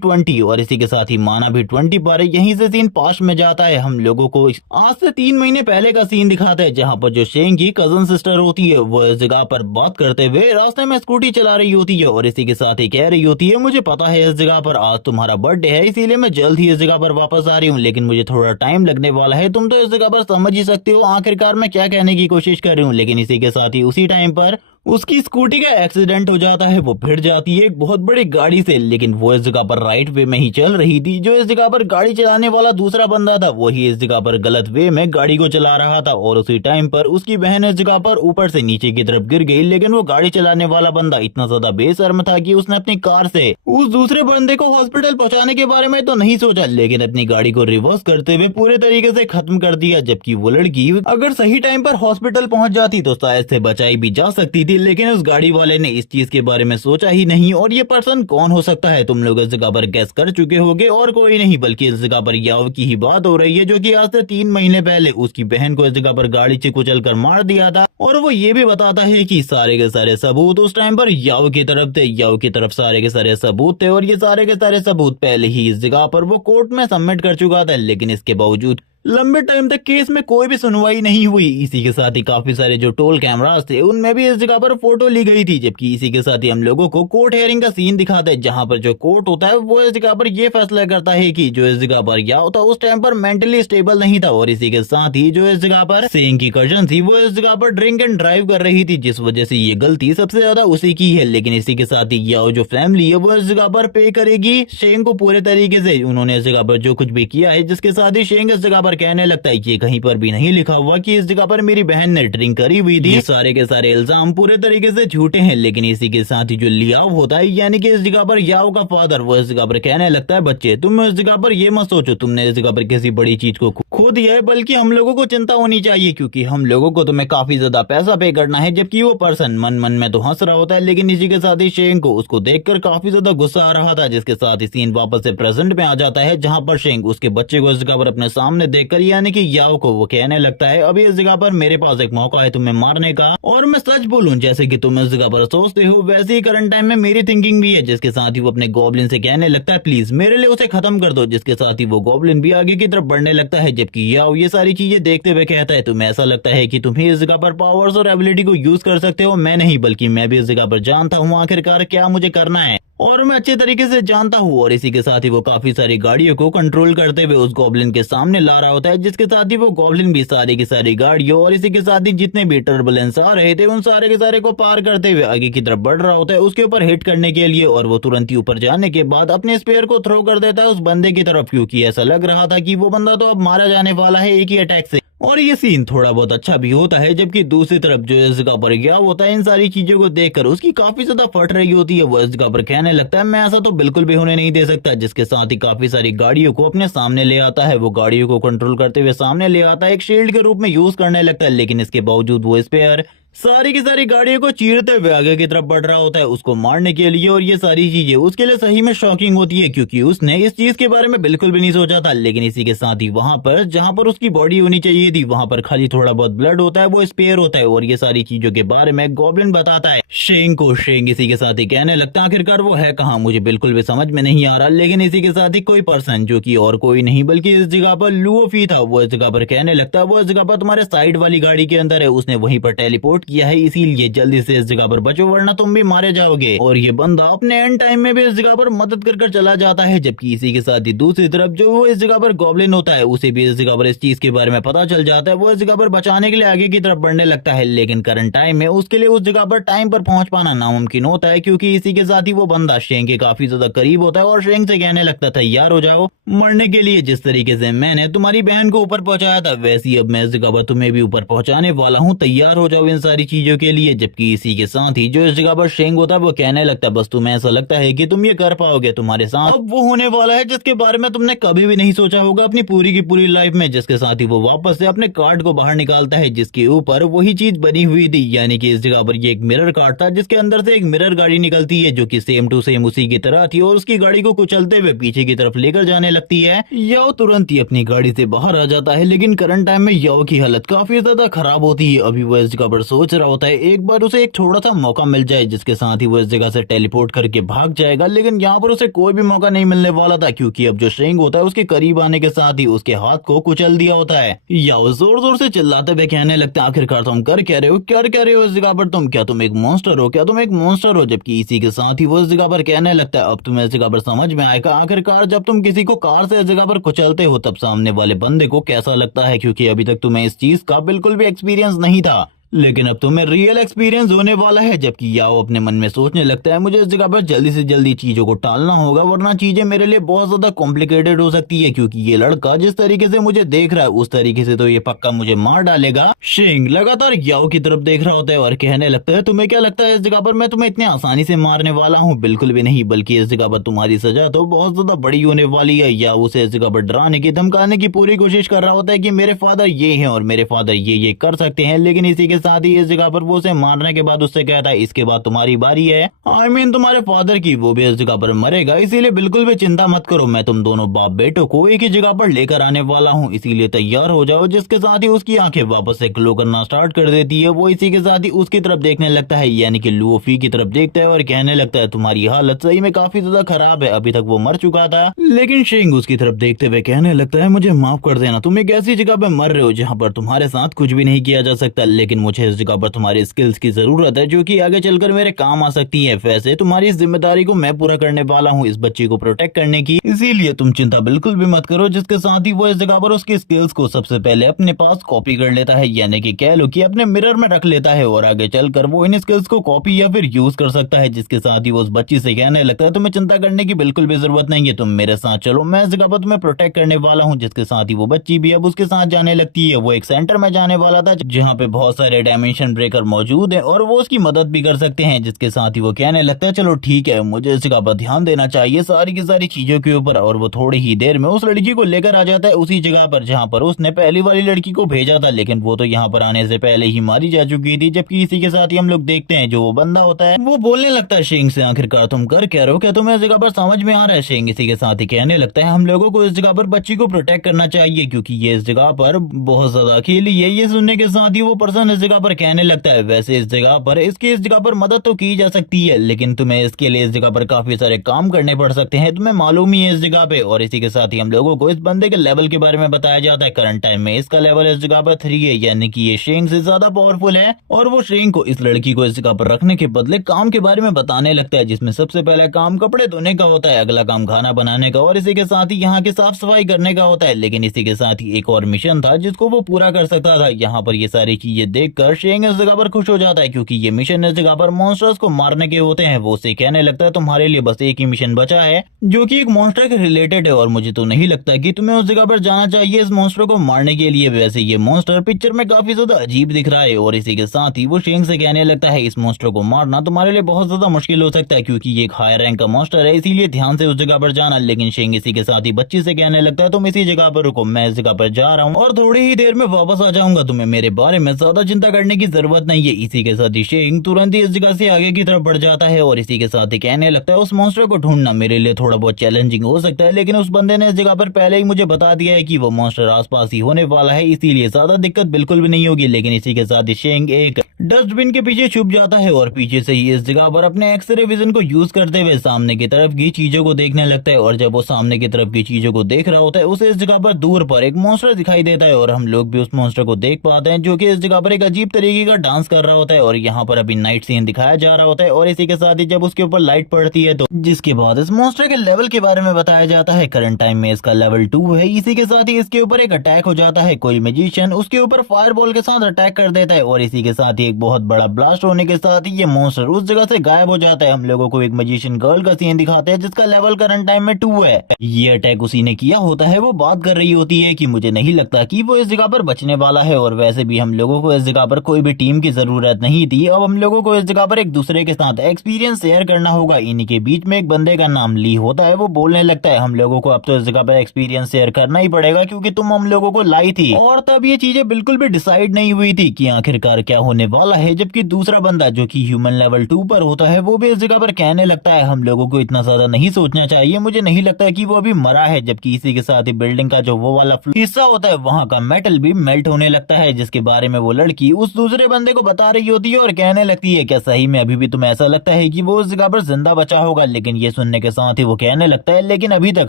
20 और इसी के साथ ही माना भी 20 पर। यहीं से सीन पास्ट में जाता है, हम लोगों को आज से 3 महीने पहले का सीन दिखाता है, जहाँ पर जो शेंग की कजन सिस्टर होती है वो इस जगह पर बात करते हुए रास्ते में स्कूटी चला रही होती है। और इसी के साथ ही कह रही होती है, मुझे पता है इस जगह पर आज तुम्हारा बर्थडे है, इसीलिए मैं जल्द ही इस जगह पर वापस आ रही हूँ, लेकिन मुझे थोड़ा टाइम लगने वाला है। तुम तो इस जगह पर समझ ही सकते हो आखिरकार मैं क्या कहने की कोशिश कर रही हूँ। लेकिन इसी के साथ ही उसी टाइम पर उसकी स्कूटी का एक्सीडेंट हो जाता है, वो भिड़ जाती है एक बहुत बड़ी गाड़ी से। लेकिन वो इस जगह पर राइट वे में ही चल रही थी, जो इस जगह पर गाड़ी चलाने वाला दूसरा बंदा था वही इस जगह पर गलत वे में गाड़ी को चला रहा था। और उसी टाइम पर उसकी बहन इस जगह पर ऊपर से नीचे की तरफ गिर गई। लेकिन वो गाड़ी चलाने वाला बंदा इतना ज्यादा बेशर्म था कि उसने अपनी कार से उस दूसरे बंदे को हॉस्पिटल पहुंचाने के बारे में तो नहीं सोचा, लेकिन अपनी गाड़ी को रिवर्स करते हुए पूरे तरीके से खत्म कर दिया। जबकि वो लड़की अगर सही टाइम पर हॉस्पिटल पहुंच जाती तो शायद से बचाई भी जा सकती थी, लेकिन उस गाड़ी वाले ने इस चीज के बारे में सोचा ही नहीं। और ये पर्सन कौन हो सकता है तुम लोग इस जगह पर गैस कर चुके होगे, और कोई नहीं बल्कि इस जगह पर याओ की ही बात हो रही है, जो कि आज से 3 महीने पहले उसकी बहन को इस जगह पर गाड़ी से कुचल कर मार दिया था। और वो ये भी बताता है कि सारे के सारे सबूत उस टाइम पर याओ की तरफ थे, याओ की तरफ सारे के सारे सबूत थे। और ये सारे के सारे सबूत पहले ही इस जगह पर वो कोर्ट में सबमिट कर चुका था, लेकिन इसके बावजूद लंबे टाइम तक केस में कोई भी सुनवाई नहीं हुई। इसी के साथ ही काफी सारे जो टोल कैमरास थे उनमें भी इस जगह पर फोटो ली गई थी। जबकि इसी के साथ ही हम लोगों को कोर्ट हियरिंग का सीन दिखाता है, जहां पर जो कोर्ट होता है वो इस जगह पर ये फैसला करता है कि जो इस जगह पर याओ था उस टाइम पर मेंटली स्टेबल नहीं था। और इसी के साथ ही जो इस जगह पर शेंग की कजन थी वो इस जगह पर ड्रिंक एंड ड्राइव कर रही थी, जिस वजह से ये गलती सबसे ज्यादा उसी की है। लेकिन इसी के साथ ही याओ जो फैमिली है वो इस जगह पर पे करेगी शेंग को पूरे तरीके से। उन्होंने इस जगह पर जो कुछ भी किया है, जिसके साथ ही शेंग इस जगह पर कहने लगता है कि कहीं पर भी नहीं लिखा हुआ कि इस जगह पर मेरी बहन ने ड्रिंक करी हुई थी। ये सारे के सारे इल्जाम पूरे तरीके से झूठे हैं। लेकिन इसी के साथ ही जो लियाओ होता है, यानी कि इस जगह पर याओ का फादर, वो इस जगह पर कहने लगता है, बच्चे तुम इस जगह पर ये मत सोचो तुमने इस जगह पर किसी बड़ी चीज को खो दिया है, बल्कि हम लोगों को चिंता होनी चाहिए, क्योंकि हम लोगों को तुम्हें काफी ज्यादा पैसा पे करना है। जबकि वो पर्सन मन मन में तो हंस रहा होता है, लेकिन इसी के साथ ही शेंग को उसको देखकर काफी ज्यादा गुस्सा आ रहा था। जिसके साथ ही सीन वापस से प्रेजेंट में आ जाता है, जहाँ पर शेंग उसके बच्चे को इस जगह पर अपने सामने देखकर यानी कि याओ को वो कहने लगता है, अभी इस जगह पर मेरे पास एक मौका है तुम्हें मारने का, और मैं सच बोलूं जैसे कि तुम इस जगह पर सोचते हो वैसे ही करंट टाइम में मेरी थिंकिंग भी है। जिसके साथ ही वो अपने गॉब्लिन से कहने लगता है, प्लीज मेरे लिए उसे खत्म कर दो। जिसके साथ ही वो गॉब्लिन भी आगे की तरफ बढ़ने लगता है, जबकि याओ ये सारी चीजें देखते हुए कहता है, तुम्हें ऐसा लगता है कि तुम ही इस जगह पर पावर्स और एबिलिटी को यूज कर सकते हो, मैं नहीं, बल्कि मैं भी इस जगह पर जानता हूँ आखिरकार क्या मुझे करना है, और मैं अच्छे तरीके से जानता हूँ। और इसी के साथ ही वो काफी सारी गाड़ियों को कंट्रोल करते हुए उस गॉब्लिन के सामने ला रहा होता है। जिसके साथ ही वो गॉब्लिन भी सारी की सारी गाड़ियों और इसी के साथ ही जितने भी टर्बुलेंस आ रहे थे उन सारे के सारे को पार करते हुए आगे की तरफ बढ़ रहा होता है उसके ऊपर हिट करने के लिए। और वो तुरंत ही ऊपर जाने के बाद अपने स्पेयर को थ्रो कर देता है उस बंदे की तरफ, क्योंकि ऐसा लग रहा था कि वो बंदा तो अब मारा जाने वाला है एक ही अटैक से। और ये सीन थोड़ा बहुत अच्छा भी होता है, जबकि दूसरी तरफ जो इस जगह पर गया होता है इन सारी चीजों को देखकर उसकी काफी ज्यादा फट रही होती है। वो इस जगह पर कहने लगता है, मैं ऐसा तो बिल्कुल भी होने नहीं दे सकता। जिसके साथ ही काफी सारी गाड़ियों को अपने सामने ले आता है, वो गाड़ियों को कंट्रोल करते हुए सामने ले आता है, एक शील्ड के रूप में यूज करने लगता है। लेकिन इसके बावजूद वो स्पेयर सारी की सारी गाड़ियों को चीरते हुए आगे की तरफ बढ़ रहा होता है उसको मारने के लिए। और ये सारी चीजें उसके लिए सही में शॉकिंग होती है क्योंकि उसने इस चीज के बारे में बिल्कुल भी नहीं सोचा था। लेकिन इसी के साथ ही वहां पर जहां पर उसकी बॉडी होनी चाहिए थी वहां पर खाली थोड़ा बहुत ब्लड होता है, वो स्पेयर होता है। और ये सारी चीजों के बारे में गॉब्लिन बताता है शेंग को। शेंग इसी के साथ ही कहने लगता है आखिरकार वो है कहाँ, मुझे बिल्कुल भी समझ में नहीं आ रहा। लेकिन इसी के साथ ही कोई पर्सन जो कि और कोई नहीं बल्कि इस जगह पर लुओफी था, वो इस जगह पर कहने लगता है वो इस जगह पर तुम्हारे साइड वाली गाड़ी के अंदर है, उसने वहीं पर टेलीपोर्ट किया है, इसीलिए जल्दी से इस जगह पर बचो वरना तुम भी मारे जाओगे। और ये बंदा अपने एंड टाइम में भी इस जगह पर मदद कर चला जाता है। जबकि इसी के साथ ही दूसरी तरफ जो वो इस जगह पर गॉब्लिन होता है उसे भी इस जगह पर इस चीज के बारे में पता चल जाता है। वो इस जगह पर बचाने के लिए आगे की तरफ बढ़ने लगता है, लेकिन करंट टाइम में उसके लिए उस जगह पर टाइम पर पहुंच पाना नामुमकिन होता है क्योंकि इसी के साथ ही वो बंदा शेंग के काफी ज्यादा करीब होता है और शेंग से कहने लगता तैयार हो जाओ मरने के लिए। जिस तरीके से मैंने तुम्हारी बहन को ऊपर पहुंचाया था वैसे ही अब मैं इस जगह पर तुम्हें भी ऊपर पहुंचाने वाला हूँ, तैयार हो जाओ इन सारी चीजों के लिए। जबकि इसी के साथ ही जो इस जगह पर शेंग होता है वो कहने लगता है बस तुम्हें ऐसा लगता है कि तुम ये कर पाओगे, तुम्हारे साथ अब वो होने वाला है जिसके बारे में तुमने कभी भी नहीं सोचा होगा अपनी पूरी की पूरी लाइफ में। जिसके साथ ही वो वापस से अपने कार्ड को बाहर निकालता है जिसके ऊपर वही चीज बनी हुई थी, यानी कि इस जगह पर ये एक मिरर कार्ड था जिसके अंदर से एक मिरर गाड़ी निकलती है जो कि सेम टू सेम उसी की तरह थी और उसकी गाड़ी को कुचलते हुए पीछे की तरफ लेकर जाने लगती है। याओ तुरंत ही अपनी गाड़ी से बाहर आ जाता है, लेकिन करंट टाइम में याओ की हालत काफी ज्यादा खराब होती है। अभी वो इस जगह पर सोच रहा होता है एक बार उसे एक थोड़ा सा मौका मिल जाए जिसके साथ ही वो इस जगह से टेलीपोर्ट करके भाग जाएगा, लेकिन यहाँ पर उसे कोई भी मौका नहीं मिलने वाला था क्योंकि अब जो शेंग होता है उसके करीब आने के साथ ही उसके हाथ को कुचल दिया होता है। याओ जोर जोर से चिल्लाते हुए कहने लगता है आखिरकार तुम कर क्या रहे हो, क्या कर रहे हो इस जगह पर, तुम क्या तुम एक मॉन्स्टर हो, क्या तुम एक मॉन्स्टर हो। जबकि इसी के साथ ही वो इस जगह पर कहने लगता है अब तुम्हें इस जगह पर समझ में आएगा आखिरकार जब तुम किसी को कार से इस जगह पर कुचलते हो तब सामने वाले बंदे को कैसा लगता है, क्योंकि अभी तक तुम्हें इस चीज का बिल्कुल भी एक्सपीरियंस नहीं था लेकिन अब तुम्हें रियल एक्सपीरियंस होने वाला है। जबकि याओ अपने मन में सोचने लगता है मुझे इस जगह पर जल्दी से जल्दी चीजों को टालना होगा वरना चीजें मेरे लिए बहुत ज्यादा कॉम्प्लिकेटेड हो सकती है, क्योंकि ये लड़का जिस तरीके से मुझे देख रहा है उस तरीके से तो ये पक्का मुझे मार डालेगा। शेंग लगातार याओ की तरफ देख रहा होता है और कहने लगता है तुम्हें क्या लगता है इस जगह पर मैं तुम्हें इतनी आसानी से मारने वाला हूँ, बिल्कुल भी नहीं, बल्कि इस जगह पर तुम्हारी सजा तो बहुत ज्यादा बड़ी होने वाली है। याओ उसे इस जगह पर डराने की धमकाने की पूरी कोशिश कर रहा होता है कि मेरे फादर ये हैं और मेरे फादर ये कर सकते हैं, लेकिन इसी के साथ ही इस जगह वो उसे मारने के बाद उससे कहता है इसके बाद तुम्हारी बारी है, आई मीन तुम्हारे फादर की, वो भी इस जगह पर मरेगा, इसीलिए बिल्कुल भी चिंता मत करो, मैं तुम दोनों बाप बेटों को एक ही जगह पर लेकर आने वाला हूँ, इसीलिए तैयार हो जाओ। जिसके साथ ही उसकी आंखें वापस से ग्लो करना स्टार्ट कर देती है। वो इसी के साथ ही उसकी तरफ देखने लगता है, यानी कि लुओफी की तरफ देखता है और कहने लगता है तुम्हारी हालत सही में काफी ज्यादा खराब है, अभी तक वो मर चुका था। लेकिन शेंग उसकी तरफ देखते हुए कहने लगता है मुझे माफ कर देना, तुम एक ऐसी जगह पर मर रहे हो जहाँ पर तुम्हारे साथ कुछ भी नहीं किया जा सकता, लेकिन मुझे इस जगह पर तुम्हारी स्किल्स की जरूरत है जो कि आगे चलकर मेरे काम आ सकती है। वैसे तुम्हारी इस जिम्मेदारी को मैं पूरा करने वाला हूँ इस बच्ची को प्रोटेक्ट करने की, इसीलिए तुम चिंता बिल्कुल भी मत करो। जिसके साथ ही वो इस जगह पर उसकी स्किल्स को सबसे पहले अपने पास कॉपी कर लेता है, यानी कि कह लो कि अपने मिरर में रख लेता है और आगे चलकर वो इन स्किल्स को कॉपी या फिर यूज कर सकता है। जिसके साथ ही वो उस बच्ची से कहने लगता है तुम्हें चिंता करने की बिल्कुल भी जरूरत नहीं है, तुम मेरे साथ चलो, मैं इस जगह पर तुम्हें प्रोटेक्ट करने वाला हूँ। जिसके साथ ही वो बच्ची भी अब उसके साथ जाने लगती है। वो एक सेंटर में जाने वाला था जहाँ पे बहुत सारे डायमेंशन ब्रेकर मौजूद है और वो उसकी मदद भी कर सकते हैं। जिसके साथ ही वो कहने लगता है चलो ठीक है, मुझे इस जगह पर ध्यान देना चाहिए सारी की सारी चीजों के ऊपर। और वो थोड़ी ही देर में उस लड़की को लेकर आ जाता है उसी जगह पर जहाँ पर उसने पहली वाली लड़की को भेजा था, लेकिन वो तो यहाँ पर आने से पहले ही मारी जा चुकी थी। जबकि इसी के साथ ही हम लोग देखते हैं जो वो बंदा होता है वो बोलने लगता है शेंग से आखिरकार तुम कर क्या रहे हो, क्या तुम्हें इस जगह पर समझ में आ रहा है। शेंग इसी के साथ ही कहने लगता है हम लोगों को इस जगह पर बच्ची को प्रोटेक्ट करना चाहिए क्योंकि ये इस जगह पर बहुत ज्यादा अकेली है। ये सुनने के साथ ही वो पर्सन इस जगह पर कहने लगता है वैसे इस जगह पर इसकी इस जगह पर मदद तो की जा सकती है, लेकिन तुम्हें इसके लिए इस जगह पर काफी सारे काम करने पड़ सकते हैं, तुम्हें मालूम ही है इस जगह पे। और इसी के साथ ही हम लोगों को इस बंदे के लेवल के बारे में बताया जाता है। करंट टाइम में इसका लेवल इस जगह पर 3 है, यानी कि ये शेंग से ज्यादा पावरफुल है। और वो शेंग को इस लड़की को इस जगह पर रखने के बदले काम के बारे में बताने लगता है, जिसमें सबसे पहला काम कपड़े धोने का होता है, अगला काम खाना बनाने का और इसी के साथ ही यहाँ की साफ सफाई करने का होता है। लेकिन इसी के साथ ही एक और मिशन था जिसको वो पूरा कर सकता था। यहाँ पर ये सारी चीजें देखकर शेंग इस जगह पर खुश हो जाता है क्योंकि ये मिशन इस जगह पर मॉन्स्टर्स को मारने के होते हैं। वो उसे कहने लगता है तुम्हारे लिए बस एक ही मिशन बचा है जो कि एक मॉन्स्टर के रिलेटेड है और मुझे तो नहीं लगता कि तुम्हें उस जगह पर जाना चाहिए इस मॉन्स्टर को मारने के लिए। वैसे ये मॉन्स्टर पिक्चर में काफी ज्यादा अजीब दिख रहा है। और इसी के साथ ही वो शेंग से कहने लगता है इस मॉन्स्टर को मारना तुम्हारे लिए बहुत ज्यादा मुश्किल हो सकता है क्योंकि ये एक हाई रैंक का मॉन्स्टर है, इसीलिए ध्यान से उस जगह पर जाना। लेकिन शेंग इसी के साथ ही बच्ची से कहने लगता है तुम इसी जगह पर रुको, मैं इस जगह पर जा रहा हूँ और थोड़ी ही देर में वापस आ जाऊंगा, तुम्हें मेरे बारे में ज्यादा चिंता चिंता करने की जरूरत नहीं है। इसी के साथ ही शेंग तुरंत ही इस जगह से आगे की तरफ बढ़ जाता है और इसी के साथ ही कहने लगता है उस मॉन्स्टर को ढूंढना मेरे लिए थोड़ा बहुत चैलेंजिंग हो सकता है, लेकिन उस बंदे ने इस जगह पर पहले ही मुझे बता दिया है कि वो मॉन्स्टर आसपास ही होने वाला है, इसीलिए ज्यादा दिक्कत बिल्कुल भी नहीं होगी। लेकिन इसी के साथ ही शेंग एक डस्टबिन के पीछे छुप जाता है और पीछे से ही इस जगह पर अपने एक्सरे विजन को यूज करते हुए सामने की तरफ की चीजों को देखने लगता है। और जब वो सामने की तरफ की चीजों को देख रहा होता है उसे इस जगह पर दूर पर एक मॉन्स्टर दिखाई देता है और हम लोग भी उस मॉन्स्टर को देख पाते हैं जो कि इस जगह पर एक अजीब तरीके का डांस कर रहा होता है। और यहाँ पर अभी नाइट सीन दिखाया जा रहा होता है और इसी के साथ ही जब उसके ऊपर लाइट पड़ती है तो जिसके बाद इस मॉन्स्टर के लेवल के बारे में बताया जाता है। करंट टाइम में इसका लेवल 2 है। इसी के साथ ही इसके ऊपर एक अटैक हो जाता है, कोई मैजिशियन उसके ऊपर फायरबॉल के साथ अटैक कर देता है और इसी के साथ ही एक बहुत बड़ा ब्लास्ट होने के साथ ही ये मॉन्स्टर उस जगह से गायब हो जाता है। हम लोगों को एक मैजिशियन गर्ल का सीन दिखाते हैं जिसका लेवल करंट टाइम में 2 है। ये अटैक उसी ने किया होता है। वो बात कर रही होती है कि मुझे नहीं लगता कि वो इस जगह पर बचने वाला है और वैसे भी हम लोगों को इस जगह पर कोई भी टीम की जरूरत नहीं थी। अब हम लोगों को इस जगह पर एक दूसरे के साथ एक्सपीरियंस शेयर करना होगा। इन्हीं के बीच में एक बंदे का नाम ली होता है। वो बोलने लगता है हम लोगों को अब तो इस जगह पर एक्सपीरियंस शेयर करना ही पड़ेगा क्योंकि तुम हम लोगों को लाई थी। और तब ये चीजें बिल्कुल भी डिसाइड नहीं हुई थी कि आखिरकार क्या होने वाला है, जबकि दूसरा बंदा जो कि ह्यूमन लेवल 2 पर होता है वो भी इस जगह पर कहने लगता है हम लोगों को इतना ज्यादा नहीं सोचना चाहिए, मुझे नहीं लगता कि वो अभी मरा है। जबकि इसी के साथ ही बिल्डिंग का जो वो वाला हिस्सा होता है वहाँ का मेटल भी मेल्ट होने लगता है, जिसके बारे में वो लड़की उस दूसरे बंदे को बता रही होती है और कहने लगती है क्या सही में अभी भी तुम्हें ऐसा लगता है कि वो उस जगह पर जिंदा बचा होगा। लेकिन ये सुनने के साथ ही वो कहने लगता है लेकिन अभी तक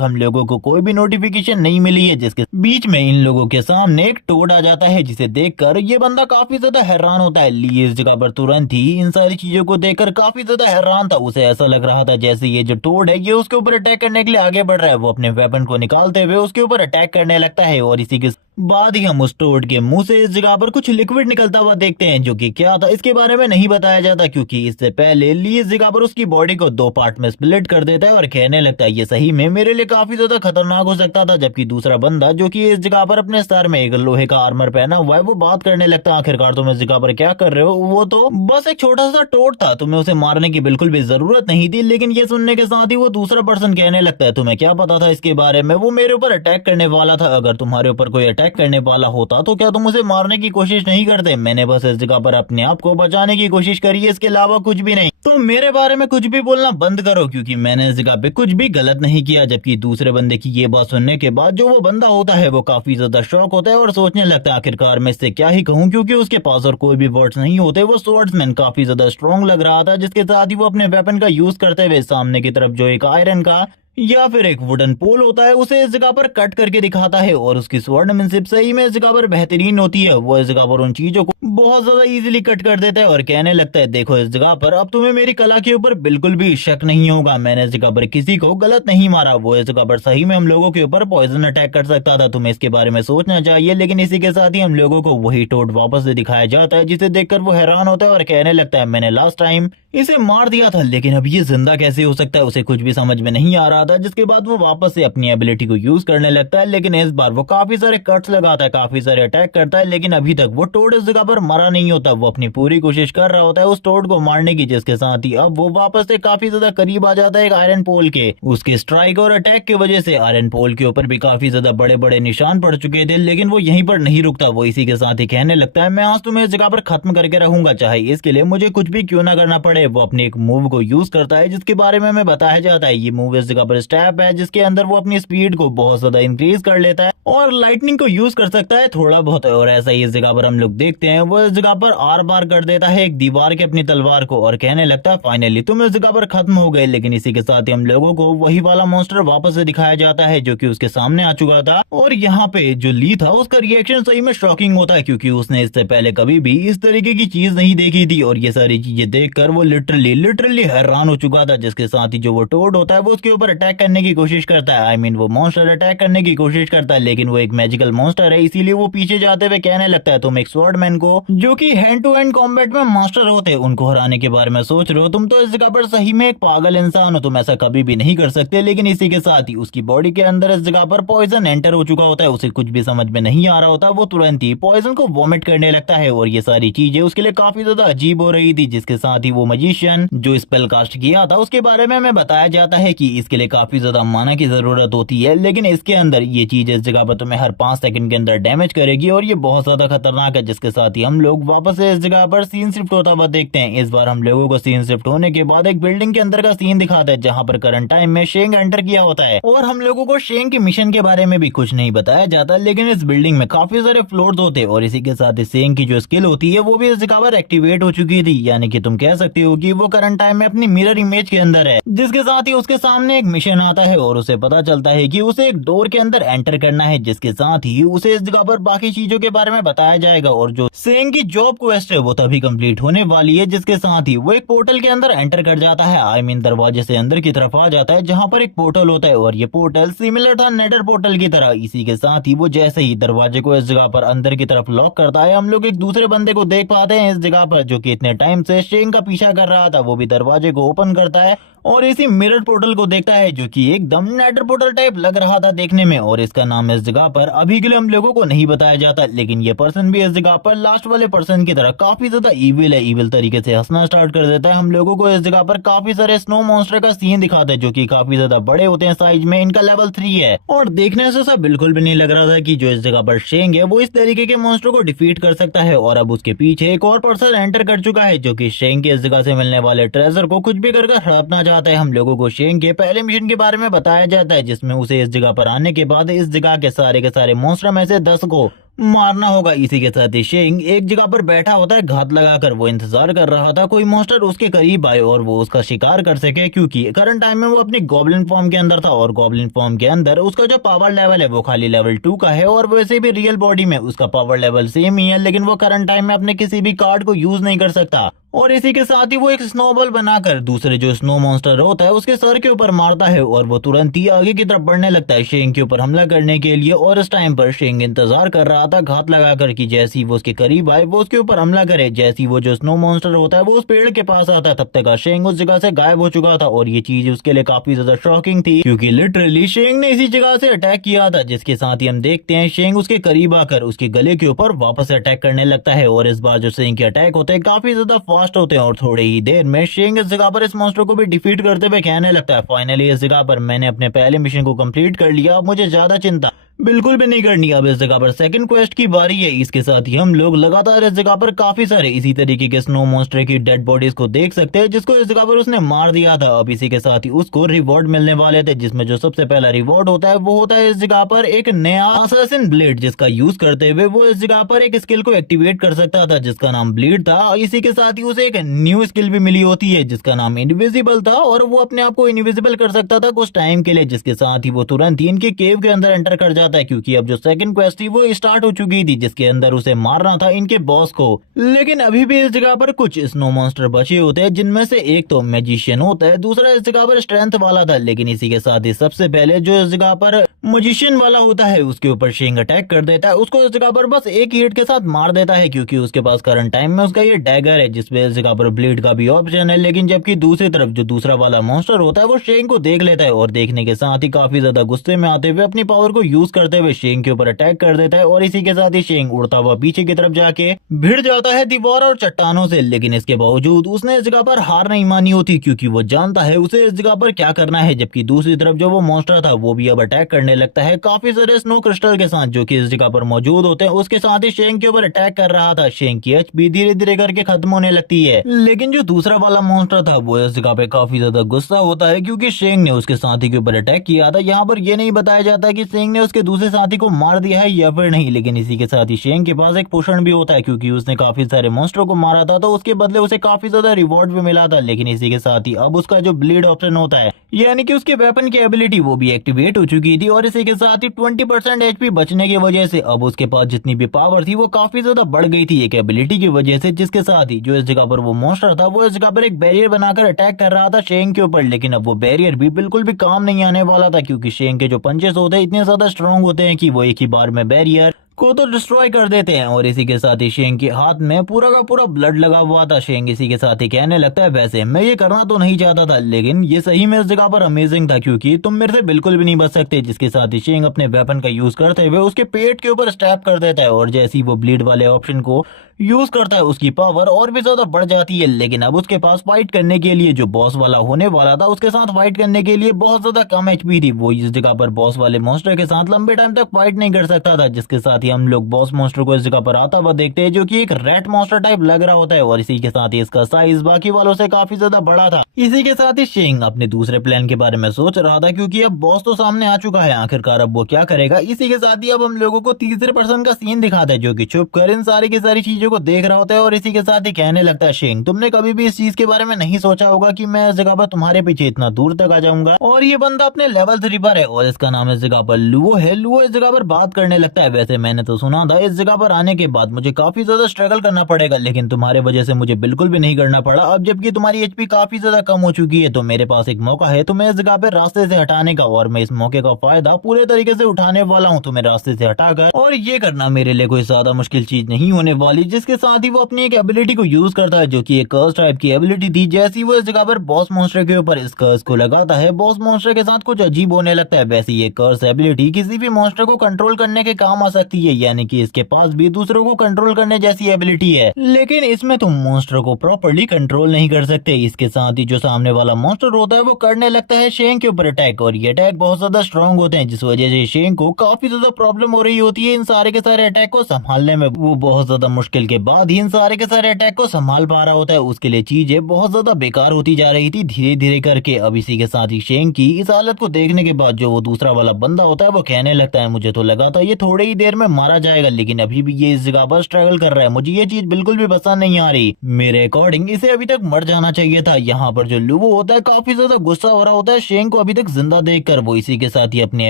हम लोगों को कोई भी नोटिफिकेशन नहीं मिली है। जिसके बीच में इन लोगों के सामने एक टोड आ जाता है जिसे देखकर ये बंदा काफी ज्यादा हैरान होता है। ली इस जगह पर तुरंत ही इन सारी चीजों को देखकर काफी ज्यादा हैरान था। उसे ऐसा लग रहा था जैसे ये जो टोड है ये उसके ऊपर अटैक करने के लिए आगे बढ़ रहा है। वो अपने वेपन को निकालते हुए उसके ऊपर अटैक करने लगता है और इसी के बाद ही हम उस टोड के मुंह से इस जगह पर कुछ लिक्विड निकलता हुआ देखते हैं जो कि क्या था इसके बारे में नहीं बताया जाता क्योंकि इससे पहले ली इस जगह पर उसकी बॉडी को 2 पार्ट में स्प्लिट कर देता है और कहने लगता है ये सही में मेरे लिए काफी ज्यादा खतरनाक हो सकता था। जबकि दूसरा बंदा जो कि इस जगह पर अपने सर में एक लोहे का आर्मर पहना हुआ है वो बात करने लगता है आखिरकार तुम इस जगह पर क्या कर रहे हो, वो तो बस एक छोटा सा टोड था, तुम्हें उसे मारने की बिल्कुल भी जरूरत नहीं थी। लेकिन ये सुनने के साथ ही वो दूसरा पर्सन कहने लगता है तुम्हें क्या पता था इसके बारे में, वो मेरे ऊपर अटैक करने वाला था, अगर तुम्हारे ऊपर कोई अटैक करने वाला होता तो क्या तुम उसे मारने की कोशिश नहीं करते, मैंने बस इस जगह पर अपने आप को बचाने की कोशिश करी है, इसके अलावा कुछ भी नहीं। तो मेरे बारे में कुछ भी बोलना बंद करो क्योंकि मैंने इस जगह पे कुछ भी गलत नहीं किया। जबकि दूसरे बंदे की ये बात सुनने के बाद जो वो बंदा होता है वो काफी ज्यादा शॉक होता है और सोचने लगता है आखिरकार मैं इससे क्या ही कहूँ क्योंकि उसके पास और कोई भी वर्ड्स नहीं होते। वो स्वॉर्ड्समैन काफी ज्यादा स्ट्रॉन्ग लग रहा था जिसके साथ ही वो अपने वेपन का यूज करते हुए सामने की तरफ जो एक आयरन का या फिर एक वुडन पोल होता है उसे इस जगह पर कट करके दिखाता है और उसकी स्वॉर्डमैनशिप सही में इस जगह पर बेहतरीन होती है। वो इस जगह पर उन चीजों को बहुत ज्यादा इजीली कट कर देता है और कहने लगता है देखो इस जगह पर अब तुम्हें मेरी कला के ऊपर बिल्कुल भी शक नहीं होगा, मैंने इस जगह पर किसी को गलत नहीं मारा, वो इस जगह पर सही में हम लोगों के ऊपर पॉइजन अटैक कर सकता था, तुम्हें इसके बारे में सोचना चाहिए। लेकिन इसी के साथ ही हम लोगों को वही टोड वापस से दिखाया जाता है जिसे देखकर वो हैरान होता है और कहने लगता है मैंने लास्ट टाइम इसे मार दिया था लेकिन अब ये जिंदा कैसे हो सकता है, उसे कुछ भी समझ में नहीं आ रहा था। जिसके बाद वो वापस से अपनी एबिलिटी को यूज करने लगता है लेकिन इस बार वो काफी सारे कट्स लगाता है, काफी सारे अटैक करता है लेकिन अभी तक वो टोड इस जगह पर मरा नहीं होता। वो अपनी पूरी कोशिश कर रहा होता है उस टोड को मारने की जिसके साथ ही अब वो वापस से काफी ज्यादा करीब आ जाता है एक आयरन पोल के। उसके स्ट्राइक और अटैक की वजह से आयरन पोल के ऊपर भी काफी ज्यादा बड़े बड़े निशान पड़ चुके थे लेकिन वो यहीं पर नहीं रुकता। वो इसी के साथ ही कहने लगता है मैं आज तुम्हें इस जगह पर खत्म करके रहूंगा चाहे इसके लिए मुझे कुछ भी क्यों ना करना पड़े। वो अपने एक मूव को यूज करता है जिसके बारे में हमें बताया जाता है ये मूव इस जगह पर स्टेप है जिसके अंदर वो अपनी स्पीड को बहुत ज्यादा इंक्रीज कर लेता है और लाइटनिंग को यूज कर सकता है थोड़ा बहुत। और ऐसा ही इस जगह पर हम लोग देखते हैं वो इस जगह पर आर बार कर देता है एक दीवार के अपनी तलवार को और कहने लगता है फाइनली तुम इस जगह पर खत्म हो गए। लेकिन इसी के साथ ही हम लोगों को वही वाला मॉन्स्टर वापस से दिखाया जाता है जो कि उसके सामने आ चुका था और यहाँ पे जो ली था उसका रिएक्शन सही में शॉकिंग होता है क्योंकि उसने इससे पहले कभी भी इस तरीके की चीज नहीं देखी थी और ये सारी चीजें देखकर वो लिटरली हैरान हो चुका था। जिसके साथ ही जो वो टोड होता है वो उसके ऊपर अटैक करने की कोशिश करता है, आई मीन वो मॉन्स्टर अटैक करने की कोशिश करता है लेकिन वो एक मैजिकल मॉन्स्टर है इसीलिए वो पीछे जाते हुए कहने लगता है तुम एक स्वॉर्डमैन को जो कि हैंड टू हैंड कॉम्बैट में मास्टर होते उनको हराने के बारे में सोच रहे हो, तुम तो इस जगह पर सही में एक पागल इंसान हो, तुम ऐसा कभी भी नहीं कर सकते। लेकिन इसी के साथ ही उसकी बॉडी के अंदर इस जगह पर पॉइजन एंटर हो चुका होता है, उसे कुछ भी समझ में नहीं आ रहा होता, वो तुरंत ही पॉइजन को वॉमिट करने लगता है और ये सारी चीजें उसके लिए काफी ज्यादा अजीब हो रही थी। जिसके साथ ही वो मैजिशियन जो स्पेल कास्ट किया था उसके बारे में हमें बताया जाता है कि इसके लिए काफी ज्यादा माना की जरूरत होती है, लेकिन इसके अंदर ये चीज इस जगह पर तुम्हें हर 5 सेकंड के अंदर डैमेज करेगी और ये बहुत ज्यादा खतरनाक है, जिसके साथ ही हम लोग वापस से इस जगह पर सीन शिफ्ट होता हुआ देखते हैं। इस बार हम लोगों को सीन शिफ्ट होने के बाद एक बिल्डिंग के अंदर का सीन दिखाता है, जहाँ पर करंट टाइम में शेंग एंटर किया होता है और हम लोगों को शेंग के मिशन के बारे में भी कुछ नहीं बताया जाता, लेकिन इस बिल्डिंग में काफी सारे फ्लोर्स होते हैं और इसी के साथ ही शेंग की जो स्किल होती है वो भी इस जगह पर एक्टिवेट हो चुकी थी, यानी कि तुम कह सकते हो कि वो करंट टाइम में अपनी मिरर इमेज के अंदर है, जिसके साथ ही उसके सामने एक मिशन आता है और उसे पता चलता है कि उसे एक डोर के अंदर एंटर करना है, जिसके साथ ही उसे इस जगह पर बाकी चीजों के बारे में बताया जाएगा और जो शेंग की जॉब क्वेस्ट है वो तभी कंप्लीट होने वाली है, जिसके साथ ही वो एक पोर्टल के अंदर एंटर कर जाता है। आई मीन दरवाजे से अंदर की तरफ आ जाता है, जहाँ पर एक पोर्टल होता है और ये पोर्टल सिमिलर था नेडर पोर्टल की तरह। इसी के साथ ही वो जैसे ही दरवाजे को इस जगह पर अंदर की तरफ लॉक करता है, हम लोग एक दूसरे बंदे को देख पाते हैं इस जगह पर, जो कि इतने टाइम से शेंग का पीछा कर रहा था। वो भी दरवाजे को ओपन करता है और इसी मिरर पोर्टल को देखता है, जो कि एकदम नेडर पोर्टल टाइप लग रहा था देखने में, और इसका नाम इस जगह पर अभी के लिए हम लोगों को नहीं बताया जाता, लेकिन ये पर्सन भी इस जगह पर लास्ट वाले पर्सन की तरह काफी ज्यादा इविल है। इविल तरीके से हंसना स्टार्ट कर देता है। हम लोगों को इस जगह पर काफी सारे स्नो मॉन्स्टर का सीन दिखाता है, जो कि काफी ज्यादा बड़े होते हैं साइज में। इनका लेवल 3 है और देखने से सब बिल्कुल भी नहीं लग रहा था कि जो इस जगह पर शेंग है वो इस तरीके के मॉन्स्टर को डिफीट कर सकता है। और अब उसके पीछे एक और पर्सन एंटर कर चुका है, जो कि शेंग के इस जगह से मिलने वाले ट्रेजर को कुछ भी कर हड़पना चाहता है। हम लोगों को शेंग के पहले मिशन के बारे में बताया जाता है, जिसमें उसे इस जगह पर आने के बाद इस जगह के सारे मॉन्स्टर में से 10 को मारना होगा। इसी के साथ ही शेंग एक जगह पर बैठा होता है घात लगाकर। वो इंतजार कर रहा था कोई मॉन्स्टर उसके करीब आए और वो उसका शिकार कर सके, क्योंकि करंट टाइम में वो अपनी गॉब्लिन फॉर्म के अंदर था और गॉब्लिन फॉर्म के अंदर उसका जो पावर लेवल है वो खाली लेवल 2 का है और वैसे भी रियल बॉडी में उसका पावर लेवल सेम ही है, लेकिन वो करंट टाइम में अपने किसी भी कार्ड को यूज नहीं कर सकता। और इसी के साथ ही वो एक स्नोबॉल बनाकर दूसरे जो स्नो मॉन्स्टर होता है उसके सर के ऊपर मारता है और वो तुरंत ही आगे की तरफ बढ़ने लगता है शेंग के ऊपर हमला करने के लिए। और इस टाइम पर शेंग इंतजार कर रहा था घात लगाकर कि जैसे ही वो उसके करीब आए वो उसके ऊपर हमला करे। जैसे ही वो जो स्नो मॉन्स्टर होता है वो उस पेड़ के पास आता है, तब तक शेंग उस जगह से गायब हो चुका था और ये चीज उसके लिए काफी ज्यादा शॉकिंग थी, क्योंकि लिटरली शेंग ने इसी जगह से अटैक किया था। जिसके साथ ही हम देखते हैं शेंग उसके करीब आकर उसके गले के ऊपर वापस अटैक करने लगता है और इस बार जो शेंग के अटैक होते हैं काफी ज्यादा फास्ट होते हैं और थोड़े ही देर में शेंग इस जगह पर इस मॉन्स्टर को भी डिफीट करते हुए कहने लगता है, फाइनली इस जगह पर मैंने अपने पहले मिशन को कंप्लीट कर लिया, अब मुझे ज्यादा चिंता बिल्कुल भी नहीं करनी। अब इस जगह पर सेकंड क्वेस्ट की बारी है। इसके साथ ही हम लोग लगातार इस जगह पर काफी सारे इसी तरीके के स्नो मॉन्स्टर की डेड बॉडीज को देख सकते हैं, जिसको इस जगह पर उसने मार दिया था। अब इसी के साथ ही उसको रिवॉर्ड मिलने वाले थे, जिसमें जो सबसे पहला रिवॉर्ड होता है वो होता है इस जगह पर एक नया असैसिन ब्लेड, जिसका यूज करते हुए वो इस जगह पर एक स्किल को एक्टिवेट कर सकता था, जिसका नाम ब्लीड था। और इसी के साथ ही उसे एक न्यू स्किल भी मिली होती है, जिसका नाम इनविजिबल था और वो अपने आप को इनविजिबल कर सकता था कुछ टाइम के लिए। जिसके साथ ही वो तुरंत ही इनके केव के अंदर एंटर कर जाता है, क्योंकि अब जो सेकंड क्वेस्ट थी वो स्टार्ट हो चुकी थी, जिसके अंदर उसे मारना था इनके बॉस को। लेकिन अभी भी इस जगह पर कुछ स्नो मॉन्स्टर बचे होते हैं, जिनमें से एक तो मैजिशियन होता है, दूसरा इस जगह पर स्ट्रेंथ वाला था। लेकिन इसी के साथ ही सबसे पहले जो इस जगह पर मैजिशियन वाला होता है उसके ऊपर शेंग अटैक कर देता है, उसको इस जगह पर बस एक हिट के साथ मार देता है, क्योंकि उसके पास करंट टाइम में उसका ये डैगर है, जिसपे इस जगह पर ब्लेड का भी ऑप्शन है। लेकिन जबकि दूसरी तरफ जो दूसरा वाला मॉन्स्टर होता है वो शेंग को देख लेता है और देखने के साथ ही काफी ज्यादा गुस्से में आते हुए अपनी पावर को यूज करते हुए शेंग के ऊपर अटैक कर देता है और इसी के साथ ही शेंग उड़ता हुआ पीछे की तरफ जाके भिड़ जाता है दीवार और चट्टानों से। लेकिन इसके बावजूद उसने इस जगह पर हार नहीं मानी होती, क्योंकि वो जानता है उसे इस जगह पर क्या करना है। जबकि दूसरी तरफ जो वो मॉन्स्टर था वो भी अब अटैक करने लगता है काफी सारे स्नो क्रिस्टल के साथ, जो कि इस जगह पर मौजूद होते हैं। उसके साथ ही शेंग के ऊपर अटैक कर रहा था। शेंग की एचपी धीरे धीरे करके खत्म होने लगती है। लेकिन जो दूसरा वाला मॉन्स्टर था वो इस जगह पे काफी ज्यादा गुस्सा होता है, क्योंकि शेंग ने उसके साथी के ऊपर अटैक किया था। यहाँ पर ये नहीं बताया जाता कि शेंग ने उसके दूसरे साथी को मार दिया है या फिर नहीं। लेकिन इसी के साथ ही शेंग के पास एक पोषण भी होता है, क्योंकि उसने काफी सारे मॉन्स्टर को मारा था, तो उसके बदले उसे काफी ज्यादा रिवॉर्ड भी मिला था। लेकिन इसी के साथ ही अब उसका जो ब्लीड ऑप्शन होता है, यानी कि उसके वेपन की एबिलिटी वो भी एक्टिवेट हो चुकी थी और इसी के साथ ही 20% एचपी बचने की वजह से अब उसके पास जितनी भी पावर थी वो काफी ज्यादा बढ़ गई थी एक एबिलिटी की वजह से। जिसके साथ ही जो इस जगह पर वो मॉन्स्टर था वो इस जगह पर एक बैरियर बनाकर अटैक कर रहा था शेंग के ऊपर। लेकिन अब वो बैरियर भी बिल्कुल भी काम नहीं आने वाला था, क्योंकि शेंग के जो पंचेस होते हैं इतने ज्यादा स्ट्रॉन्ग होते हैं कि वो एक ही बार में बैरियर को तो डिस्ट्रॉय कर देते हैं। और इसी के साथ ही शेंग के हाथ में पूरा का पूरा ब्लड लगा हुआ था। शेंग इसी के साथ ही कहने लगता है, वैसे मैं ये करना तो नहीं चाहता था, लेकिन ये सही में इस जगह पर अमेजिंग था क्योंकि तुम मेरे से बिल्कुल भी नहीं बच सकते। जिसके साथ ही शेंग अपने वेपन का यूज करते हुए उसके पेट के ऊपर स्टैप कर देता है और जैसे ही वो ब्लीड वाले ऑप्शन को यूज करता है उसकी पावर और भी ज्यादा बढ़ जाती है। लेकिन अब उसके पास फाइट करने के लिए जो बॉस वाला होने वाला था उसके साथ फाइट करने के लिए बहुत ज्यादा कम एचपी थी। वो इस जगह पर बॉस वाले मॉन्स्टर के साथ लंबे टाइम तक फाइट नहीं कर सकता था। जिसके साथ ही हम लोग बॉस मॉन्स्टर को इस जगह पर आता हुआ देखते हैं जो कि एक रैट मॉन्स्टर टाइप लग रहा होता है और इसी के साथ ही इसका साइज बाकी वालों से काफी ज्यादा बड़ा था। इसी के साथ ही शेंग अपने दूसरे प्लान के बारे में सोच रहा था क्योंकि अब बॉस तो सामने आ चुका है, आखिरकार अब वो क्या करेगा। इसी के साथ ही अब हम लोगों को तीसरे पर्सन का सीन दिखाता है जो कि छुप कर इन सारी की सारी चीजों को देख रहा होता है और इसी के साथ ही कहने लगता है, शेंग तुमने कभी भी इस चीज के बारे में नहीं सोचा होगा कि मैं इस जगह पर तुम्हारे पीछे इतना दूर तक आ जाऊंगा। और ये बंदा अपने लेवल 3 पर है और इसका नाम इस जगह पर लुओ है। लुओ इस जगह पर बात करने लगता है, वैसे मैंने तो सुना था इस जगह पर आने के बाद मुझे काफी ज्यादा स्ट्रगल करना पड़ेगा, लेकिन तुम्हारे वजह से मुझे बिल्कुल भी नहीं करना पड़ा। अब जबकि तुम्हारी एचपी काफी ज्यादा कम हो चुकी है तो मेरे पास एक मौका है तुम्हें इस जगह पे रास्ते से हटाने का और मैं इस मौके का फायदा पूरे तरीके से उठाने वाला हूँ तुम्हें रास्ते से हटाकर। और ये करना मेरे लिए कोई ज्यादा मुश्किल चीज नहीं होने वाली। जिसके साथ ही वो अपनी एक एबिलिटी को यूज करता है जो कि एक कर्स टाइप की एबिलिटी थी। जैसी वो इस जगह पर बॉस मॉन्स्टर के ऊपर इस कर्स को लगाता है बॉस मॉन्स्टर के साथ कुछ अजीब होने लगता है। वैसे ये कर्स एबिलिटी किसी भी मॉन्स्टर को कंट्रोल करने के काम आ सकती है, यानी कि इसके पास भी दूसरों को कंट्रोल करने जैसी एबिलिटी है, लेकिन इसमें तुम मॉन्स्टर को प्रॉपर्ली कंट्रोल नहीं कर सकते। इसके साथ ही जो सामने वाला मॉन्स्टर होता है वो करने लगता है शेंग के ऊपर अटैक और ये अटैक बहुत ज्यादा स्ट्रॉन्ग होते हैं जिस वजह से शेंग को काफी ज्यादा प्रॉब्लम हो रही होती है इन सारे के सारे अटैक को संभालने में। वो बहुत ज्यादा मुश्किल के बाद ही इन सारे के सारे अटैक को संभाल पा रहा होता है। उसके लिए चीजें बहुत ज्यादा बेकार होती जा रही थी धीरे धीरे करके। अब इसी के साथ ही शेंग की इस हालत को देखने के बाद जो वो दूसरा वाला बंदा होता है वो कहने लगता है, मुझे तो लगा था ये थोड़ी ही देर में मारा जाएगा, लेकिन अभी भी ये इस जगह पर स्ट्रगल कर रहा है। मुझे ये चीज बिल्कुल भी पसंद नहीं आ रही। मेरे अकॉर्डिंग इसे अभी तक मर जाना चाहिए था। यहाँ पर जो लुवो होता है काफी ज्यादा गुस्सा हो रहा होता है शेंग को अभी तक जिंदा देखकर। वो इसी के साथ ही अपनी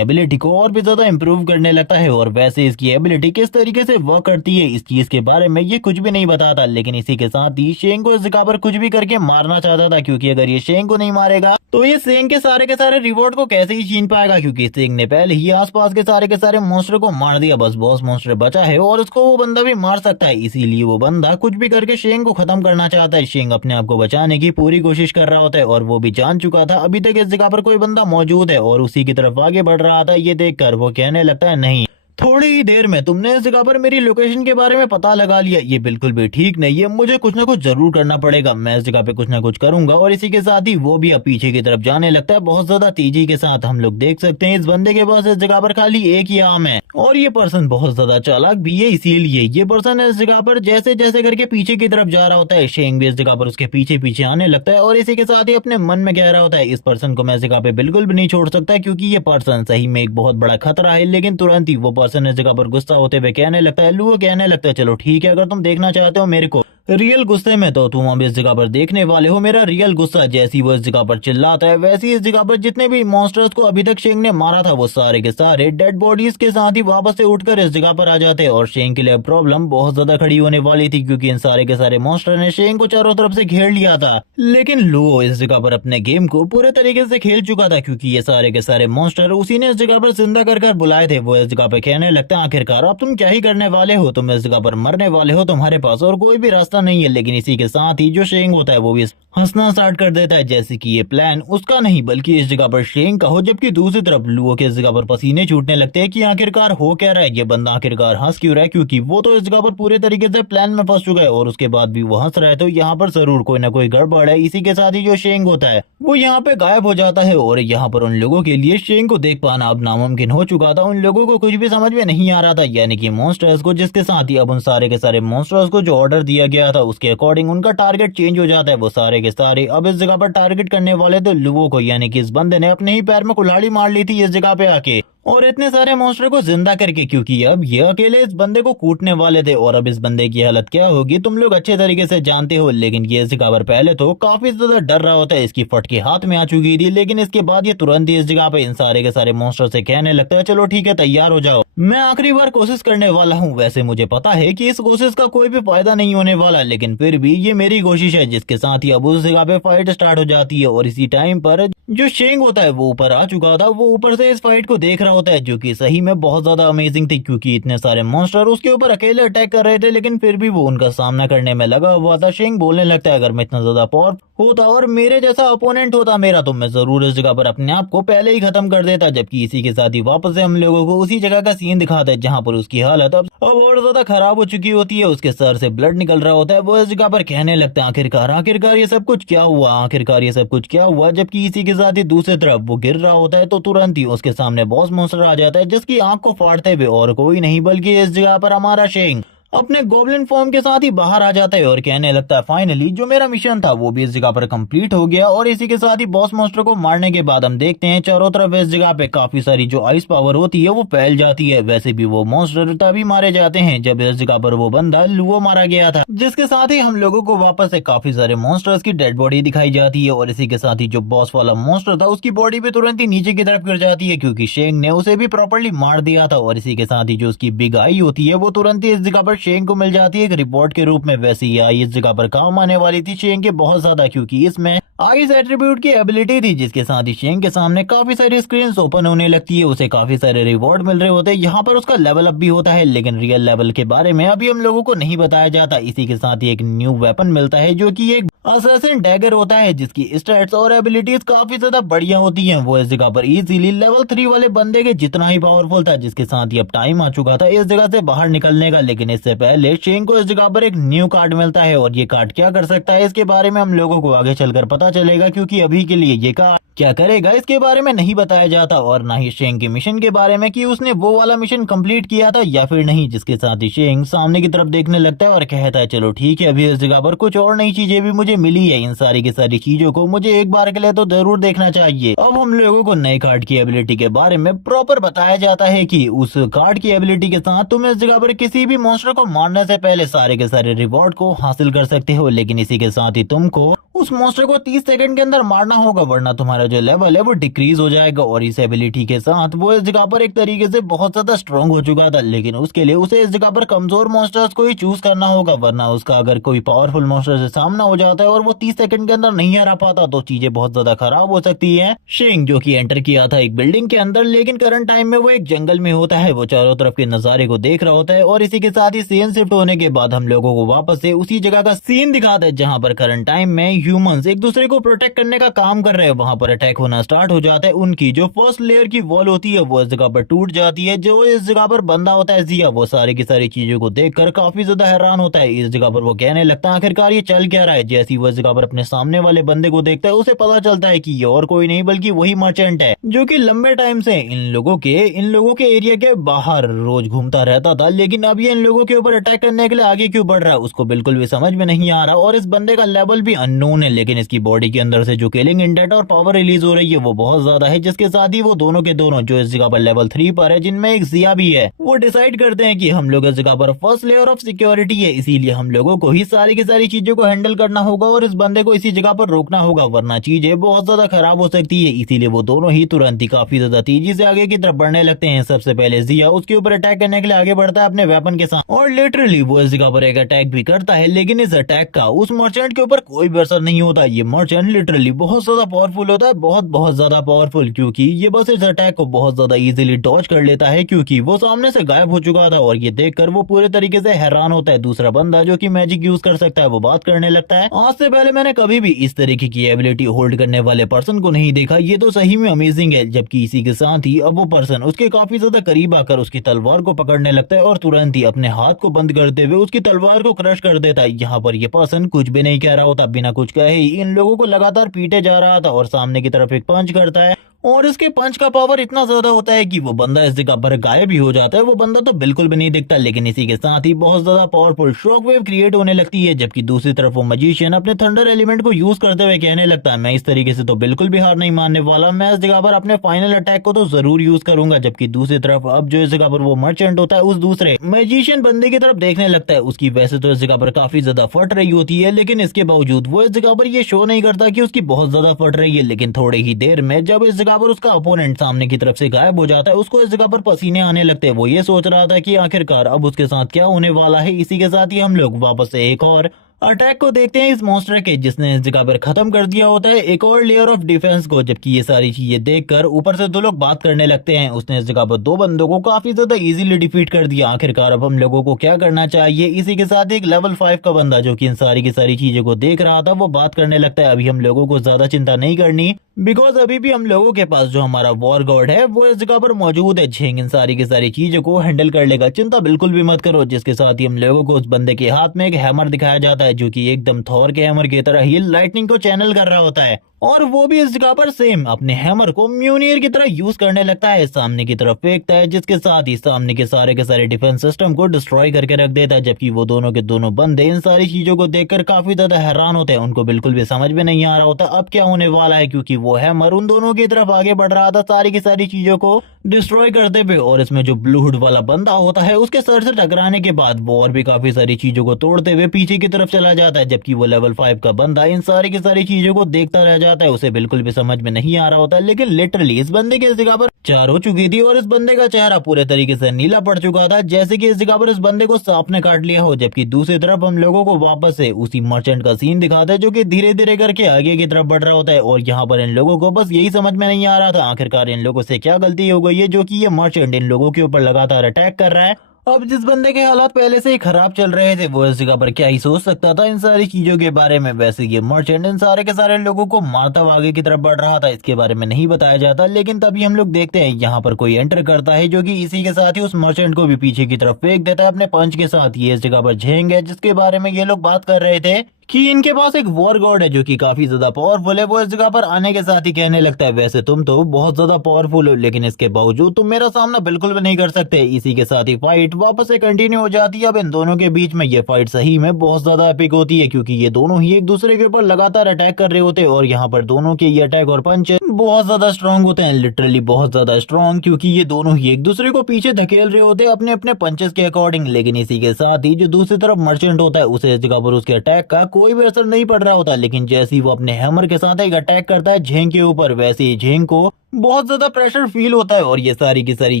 एबिलिटी को और भी ज्यादा इम्प्रूव करने लगता है और वैसे इसकी एबिलिटी किस तरीके से वर्क करती है इस चीज के बारे में ये कुछ भी नहीं बताता। लेकिन इसी के साथ ही शेंग को इस जगह पर कुछ भी करके मारना चाहता था क्योंकि अगर ये शेंग को नहीं मारेगा तो ये शेंग के सारे रिवॉर्ड को कैसे ही छीन पाएगा, क्योंकि शेंग ने पहले ही आसपास के सारे मॉन्स्टर को मार दिया। बस बॉस मॉन्स्टर बचा है और उसको वो बंदा भी मार सकता है, इसीलिए वो बंदा कुछ भी करके शेंग को खत्म करना चाहता है। शेंग अपने आप को बचाने की पूरी कोशिश कर रहा होता है और वो भी जान चुका था अभी तक इस जगह पर कोई बंदा मौजूद है और उसी की तरफ आगे बढ़ रहा था। ये देखकर वो कहने लगता है, नहीं थोड़ी ही देर में तुमने इस जगह पर मेरी लोकेशन के बारे में पता लगा लिया, ये बिल्कुल भी ठीक नहीं है। मुझे कुछ ना कुछ जरूर करना पड़ेगा, मैं इस जगह पे कुछ ना कुछ करूंगा। और इसी के साथ ही वो भी अब पीछे की तरफ जाने लगता है बहुत ज्यादा तेजी के साथ। हम लोग देख सकते हैं इस बंदे के पास इस जगह पर खाली एक ही आर्म है और ये पर्सन बहुत ज्यादा चालाक भी है, इसीलिए ये पर्सन इस जगह पर जैसे जैसे करके पीछे की तरफ जा रहा होता है शेंग भी इस जगह पर उसके पीछे पीछे आने लगता है। और इसी के साथ ही अपने मन में कह रहा होता है, इस पर्सन को मैं इस जगह पे बिल्कुल भी नहीं छोड़ सकता क्योंकि ये पर्सन सही में एक बहुत बड़ा खतरा है। लेकिन तुरंत ही वो पर्सन इस जगह पर गुस्सा होते हुए कहने लगता है, लुओ कहने लगता है, चलो ठीक है, अगर तुम देखना चाहते हो मेरे को रियल गुस्से में तो तुम अब इस जगह पर देखने वाले हो मेरा रियल गुस्सा। जैसी वो इस जगह पर चिल्लाता है वैसे इस जगह पर जितने भी मॉन्स्टर्स को अभी तक शेंग ने मारा था वो सारे के सारे डेड बॉडीज के साथ ही वापस से उठकर इस जगह पर आ जाते हैं। और शेंग के लिए प्रॉब्लम बहुत ज्यादा खड़ी होने वाली थी क्योंकि इन सारे के सारे मॉन्स्टर ने शेंग को चारों तरफ से घेर लिया था। लेकिन लुओ इस जगह पर अपने गेम को पूरे तरीके से खेल चुका था क्योंकि ये सारे के सारे मॉन्स्टर उसी ने इस जगह पर जिंदा कर बुलाए थे। वो इस जगह पर कहने लगता है, आखिरकार अब तुम क्या ही करने वाले हो, तुम इस जगह पर मरने वाले हो, तुम्हारे पास और कोई भी रास्ता नहीं है। लेकिन इसी के साथ ही जो शेंग होता है वो भी हंसना स्टार्ट कर देता है जैसे कि ये प्लान उसका नहीं बल्कि इस जगह पर शेंग का हो। जबकि दूसरी तरफ लुओ के इस जगह पर पसीने छूटने लगते हैं कि आखिरकार हो क्या रहा है, ये बंदा आखिरकार हंस क्यों रहा है, क्योंकि वो तो इस जगह पर पूरे तरीके से प्लान में फंस चुका है और उसके बाद भी वो हंस रहा है तो यहाँ पर जरूर कोई ना कोई गड़बड़ है। इसी के साथ ही जो शेंग होता है वो यहाँ पे गायब हो जाता है और यहाँ पर उन लोगों के लिए शेंग को देख पाना अब नामुमकिन हो चुका था। उन लोगों को कुछ भी समझ में नहीं आ रहा था, यानी कि मॉन्स्टर्स को, जिसके साथ ही अब उन सारे के सारे मॉन्स्टर्स को जो ऑर्डर दिया गया था उसके अकॉर्डिंग उनका टारगेट चेंज हो जाता है। वो सारे के सारे अब इस जगह पर टारगेट करने वाले थे लुओ को, यानी कि इस बंदे ने अपने ही पैर में कुल्हाड़ी मार ली थी इस जगह पे आके और इतने सारे मॉन्स्टर को जिंदा करके, क्योंकि अब ये अकेले इस बंदे को कूटने वाले थे। और अब इस बंदे की हालत क्या होगी तुम लोग अच्छे तरीके से जानते हो। लेकिन ये इस जगह पर पहले तो काफी ज्यादा डर रहा होता है, इसकी फटके हाथ में आ चुकी थी। लेकिन इसके बाद ये तुरंत ही इस जगह पे इन सारे के सारे मॉन्स्टर से कहने लगता है, चलो ठीक है, तैयार हो जाओ, मैं आखिरी बार कोशिश करने वाला हूँ। वैसे मुझे पता है कि इस कोशिश का कोई भी फायदा नहीं होने वाला, लेकिन फिर भी ये मेरी कोशिश है। जिसके साथ ही अब उस जगह पे फाइट स्टार्ट हो जाती है और इसी टाइम पर जो शेंग होता है वो ऊपर आ चुका था। वो ऊपर से इस फाइट को देख रहा होता है, जो कि सही में बहुत ज्यादा अमेजिंग थी, क्योंकि इतने सारे मॉन्स्टर उसके ऊपर अकेले अटैक कर रहे थे, लेकिन फिर भी वो उनका सामना करने में लगा हुआ था। शेंग बोलने लगता है, अगर मैं इतना ज्यादा पावर होता और मेरे जैसा अपोनेंट होता मेरा, तो मैं जरूर इस जगह पर अपने आप को पहले ही खत्म कर देता। जबकि इसी के साथ ही वापस से हम लोगों को उसी जगह का सीन दिखाता है, जहाँ पर उसकी हालत अब और ज्यादा खराब हो चुकी होती है। उसके सर से ब्लड निकल रहा होता है। वो इस जगह पर कहने लगता है, आखिरकार आखिरकार ये सब कुछ क्या हुआ, आखिरकार ये सब कुछ क्या हुआ। जबकि इसी के साथ ही दूसरी तरफ वो गिर रहा होता है, तो तुरंत ही उसके सामने बॉस मॉन्स्टर आ जाता है, जिसकी आंख को फाड़ते हुए और कोई नहीं बल्कि इस जगह पर हमारा शेंग अपने गोब्लिन फॉर्म के साथ ही बाहर आ जाता है और कहने लगता है, फाइनली जो मेरा मिशन था वो भी इस जगह पर कंप्लीट हो गया। और इसी के साथ ही बॉस मॉन्स्टर को मारने के बाद हम देखते हैं चारों तरफ इस जगह पे काफी सारी जो आइस पावर होती है वो फैल जाती है। वैसे भी वो मॉन्स्टर तभी मारे जाते हैं जब इस जगह पर वो बंदा लुओ मारा गया था, जिसके साथ ही हम लोगों को वापस से काफी सारे मॉन्स्टर्स की डेड बॉडी दिखाई जाती है। और इसी के साथ ही जो बॉस वाला मॉन्स्टर था उसकी बॉडी भी तुरंत ही नीचे की तरफ गिर जाती है, क्योंकि शेंग ने उसे भी प्रॉपर्ली मार दिया था। और इसी के साथ ही जो उसकी बिग आई होती है वो तुरंत ही इस जगह पर शेंग को मिल जाती है एक रिपोर्ट के रूप में। वैसे ही आई इस जगह पर काम आने वाली थी शेंग के बहुत ज्यादा, क्योंकि इसमें आइस एट्रीब्यूट की एबिलिटी थी, जिसके साथ ही शेंग के सामने काफी सारी स्क्रीन ओपन होने लगती है। उसे काफी सारे रिवॉर्ड मिल रहे होते हैं। यहाँ पर उसका लेवल अप भी होता है, लेकिन रियल लेवल के बारे में अभी हम लोगों को नहीं बताया जाता। इसी के साथ ही एक न्यू वेपन मिलता है, जो कि एक असैसिन डैगर होता है, जिसकी स्टैट्स और एबिलिटीज काफी ज्यादा बढ़िया होती हैं। वो इस जगह पर इजीली लेवल 3 वाले बंदे के जितना ही पावरफुल था, जिसके साथ ही अब टाइम आ चुका था इस जगह से बाहर निकलने का। लेकिन इससे पहले शेंग को इस जगह पर एक न्यू कार्ड मिलता है, और ये कार्ड क्या कर सकता है इसके बारे में हम लोगों को आगे चलकर पता चलेगा, क्योंकि अभी के लिए ये कार्ड क्या करेगा इसके बारे में नहीं बताया जाता। और ना ही शेंग के मिशन के बारे में कि उसने वो वाला मिशन कंप्लीट किया था या फिर नहीं। जिसके साथ ही शेंग सामने की तरफ देखने लगता है और कहता है, चलो ठीक है, अभी इस जगह पर कुछ और नई चीजें भी मुझे मिली है। इन सारी की सारी चीजों को मुझे एक बार के लिए तो जरूर देखना चाहिए। अब हम लोगों को नए कार्ड की एबिलिटी के बारे में प्रॉपर बताया जाता है कि उस कार्ड की एबिलिटी के साथ तुम इस जगह पर किसी भी मॉन्स्टर को मारने से पहले सारे के सारे रिवॉर्ड को हासिल कर सकते हो। लेकिन इसी के साथ ही तुमको उस मॉन्स्टर को 30 सेकंड के अंदर मारना होगा, वरना तुम्हारा जो लेवल है वो डिक्रीज हो जाएगा। और इस एबिलिटी के साथ वो इस जगह पर एक तरीके से बहुत ज्यादा स्ट्रॉन्ग हो चुका था, लेकिन उसके लिए उसे इस जगह पर कमजोर मॉन्स्टर्स को ही चूज करना होगा, वरना उसका अगर कोई पावरफुल मॉन्स्टर से सामना हो जाता है और वो 30 सेकंड के अंदर नहीं हरा पाता, तो चीजें बहुत ज्यादा खराब हो सकती है। शेंग जो कि एंटर किया था एक बिल्डिंग के अंदर, लेकिन करंट टाइम में वो एक जंगल में होता है। वो चारों तरफ के नजारे को देख रहा होता है, और इसी के साथ ही सीन शिफ्ट होने के बाद हम लोगों को वापस से उसी जगह का सीन दिखाता है, जहाँ पर करंट टाइम में ह्यूमंस एक दूसरे को प्रोटेक्ट करने का काम कर रहे हैं। वहां पर अटैक होना स्टार्ट हो जाता है। उनकी जो फर्स्ट लेयर की वॉल होती है वो इस जगह पर टूट जाती है। जो इस जगह पर बंदा होता है जिया, वो सारी की सारी चीजों को देखकर काफी ज्यादा हैरान होता है। इस जगह पर वो कहने लगता है, आखिरकार ये चल क्या रहा है। जैसे ही वो इस जगह पर अपने सामने वाले बंदे को देखता है, उसे पता चलता है कि ये और कोई नहीं बल्कि वही मर्चेंट है, जो कि लंबे टाइम से इन लोगों के एरिया के बाहर रोज घूमता रहता था। लेकिन अब ये इन लोगों के ऊपर अटैक करने के लिए आगे क्यों बढ़ रहा है, उसको बिल्कुल भी समझ में नहीं आ रहा। और इस बंदे का लेवल भी अननोन है, लेकिन इसकी बॉडी के अंदर से जो किलिंग इंडेट और पावर रिलीज हो रही है वो बहुत ज्यादा है। जिसके साथ ही वो दोनों के दोनों जो इस जगह पर लेवल 3 पर है, जिनमें एक जिया भी है, वो डिसाइड करते हैं कि हम लोग इस जगह पर फर्स्ट लेयर ऑफ सिक्योरिटी है, इसीलिए हम लोगों को ही सारी की सारी चीजों को हैंडल करना होगा और इस बंदे को इसी जगह पर रोकना होगा, वरना चीजें बहुत ज्यादा खराब हो सकती है। इसीलिए वो दोनों ही तुरंत ही काफी ज्यादा तेजी से आगे की तरफ बढ़ने लगते हैं। सबसे पहले जिया उसके ऊपर अटैक करने के लिए आगे बढ़ता है अपने वेपन के साथ, और लिटरली वो इस जगह पर एक अटैक भी करता है। लेकिन इस अटैक का उस मर्चेंट के ऊपर कोई भी असर नहीं होता। ये मर्चेंट लिटरली बहुत ज्यादा पावरफुल होता है, बहुत ज्यादा पावरफुल, क्योंकि ये बस इस अटैक को बहुत ज्यादा इजीली डॉज कर लेता है, क्योंकि वो सामने से गायब हो चुका था। और ये देखकर वो पूरे तरीके से हैरान होता है। दूसरा बंदा जो कि मैजिक यूज कर सकता है वो बात करने लगता है, आज से पहले मैंने कभी भी इस तरीके की एबिलिटी होल्ड करने वाले पर्सन को नहीं देखा, ये तो सही में अमेजिंग है। जबकि इसी के साथ ही अब वो पर्सन उसके काफी ज्यादा करीब आकर उसकी तलवार को पकड़ने लगता है और तुरंत ही अपने हाथ को बंद करते हुए उसकी तलवार को क्रश कर देता है। यहाँ पर ये पर्सन कुछ भी नहीं कह रहा होता, बिना कुछ कहे ही इन लोगों को लगातार पीटे जा रहा था और सामने की तरफ एक पंच करता है, और इसके पंच का पावर इतना ज्यादा होता है कि वो बंदा इस जगह पर गायब ही हो जाता है। वो बंदा तो बिल्कुल भी नहीं दिखता, लेकिन इसी के साथ ही बहुत ज्यादा पावरफुल शॉक वेव क्रिएट होने लगती है। जबकि दूसरी तरफ वो मजिशियन अपने थंडर एलिमेंट को यूज करते हुए कहने लगता है, मैं इस तरीके से तो बिल्कुल भी हार नहीं मानने वाला, मैं इस जगह पर अपने फाइनल अटैक को तो जरूर यूज करूंगा। जबकि दूसरी तरफ अब जो इस जगह पर वो मर्चेंट होता है, उस दूसरे मजिशियन बंदे की तरफ देखने लगता है। उसकी वैसे तो इस जगह पर काफी ज्यादा फट रही होती है, लेकिन इसके बावजूद वो इस जगह पर ये शो नहीं करता कि उसकी बहुत ज्यादा फट रही है। लेकिन थोड़ी ही देर में जब इस जगह पर उसका अपोनेंट सामने की तरफ से गायब हो जाता है, उसको इस जगह पर पसीने आने लगते हैं। वो ये सोच रहा था कि आखिरकार अब उसके साथ क्या होने वाला है। इसी के साथ ही हम लोग वापस से एक और अटैक को देखते हैं इस मॉन्स्टर के, जिसने इस जगह पर खत्म कर दिया होता है एक और लेयर ऑफ डिफेंस को। जबकि ये सारी चीजें देखकर ऊपर से दो लोग बात करने लगते हैं। उसने इस जगह पर दो बंदों को काफी ज्यादा इजीली डिफीट कर दिया। आखिरकार अब हम लोगों को क्या करना चाहिए? इसी के साथ एक लेवल 5 का बंदा जो कि इन सारी की सारी चीजों को देख रहा था, वो बात करने लगता है। अभी हम लोगों को ज्यादा चिंता नहीं करनी, बिकॉज अभी भी हम लोगों के पास जो हमारा वॉर गॉड है वो इस जगह पर मौजूद है। झेंग इन सारी की सारी चीजों को हैंडल कर लेगा, चिंता बिल्कुल भी मत करो। जिसके साथ ही हम लोगों को उस बंदे के हाथ में एक हैमर दिखाया जाता है, जो कि एकदम थॉर के हैमर की तरह ही लाइटनिंग को चैनल कर रहा होता है। और वो भी इस जगह पर सेम अपने हैमर को म्यूनियर की तरह यूज करने लगता है, सामने की तरफ फेंकता है, जिसके साथ ही सामने के सारे डिफेंस सिस्टम को डिस्ट्रॉय करके रख देता है। जबकि वो दोनों के दोनों बंदे इन सारी चीजों को देखकर काफी ज्यादा हैरान होते हैं। उनको बिल्कुल भी समझ में नहीं आ रहा होता अब क्या होने वाला है, क्योंकि वो हैमर उन दोनों की तरफ आगे बढ़ रहा था सारी की सारी चीजों को डिस्ट्रॉय करते हुए। और इसमें जो ब्लू हुड वाला बंदा होता है, उसके सर से टकराने के बाद वो और भी काफी सारी चीजों को तोड़ते हुए पीछे की तरफ चला जाता है। जबकि वो लेवल 5 का बंदा इन सारी की सारी चीजों को देखता रह जाता है, उसे बिल्कुल समझ में नहीं आ रहा होता। लेकिन लिटरली इस बंदे की इस जगह पर चार हो चुकी थी और इस बंदे का चेहरा पूरे तरीके से नीला पड़ चुका था, जैसे कि इस जगह पर इस बंदे को सांप ने काट लिया हो। जबकि दूसरी तरफ हम लोगों को वापस से उसी मर्चेंट का सीन दिखाता है, जो कि धीरे धीरे करके आगे की तरफ बढ़ रहा होता है। और यहाँ पर इन लोगों को बस यही समझ में नहीं आ रहा था आखिरकार इन लोगों से क्या गलती हो गई है, जो कि ये मर्चेंट इन लोगों के ऊपर लगातार अटैक कर रहा है। अब जिस बंदे के हालात पहले से ही खराब चल रहे थे, वो इस जगह पर क्या ही सोच सकता था इन सारी चीजों के बारे में। वैसे ये मर्चेंट इन सारे के सारे लोगों को मारता हुआ आगे की तरफ बढ़ रहा था, इसके बारे में नहीं बताया जाता। लेकिन तभी हम लोग देखते हैं यहाँ पर कोई एंटर करता है, जो कि इसी के साथ ही उस मर्चेंट को भी पीछे की तरफ फेंक देता है अपने पंच के साथ। ये इस जगह पर झेंग है, जिसके बारे में ये लोग बात कर रहे थे कि इनके पास एक वॉर गॉड है जो कि काफी ज्यादा पावरफुल है। वो इस जगह पर आने के साथ ही कहने लगता है, वैसे तुम तो बहुत ज्यादा पावरफुल हो, लेकिन इसके बावजूद तुम मेरा सामना बिल्कुल भी नहीं कर सकते। इसी के साथ ही फाइट वापस से कंटिन्यू हो जाती है। अब इन दोनों के बीच में ये फाइट सही में बहुत ज्यादा एपिक होती है, क्योंकि ये दोनों ही एक दूसरे के ऊपर लगातार अटैक कर रहे होते हैं। और यहाँ पर दोनों के ये अटैक और पंच बहुत ज्यादा स्ट्रॉन्ग होते हैं, लिटरली बहुत ज्यादा स्ट्रॉन्ग, क्योंकि ये दोनों ही एक दूसरे को पीछे धकेल रहे होते हैं अपने अपने पंचेस के अकॉर्डिंग। लेकिन इसी के साथ ही जो दूसरी तरफ मर्चेंट होता है, उसे इस जगह पर उसके अटैक का कोई भी असर नहीं पड़ रहा होता। लेकिन जैसे ही वो अपने हैमर के साथ एक अटैक करता है झेंग के ऊपर, वैसे ही झेंग को बहुत ज्यादा प्रेशर फील होता है। और ये सारी की सारी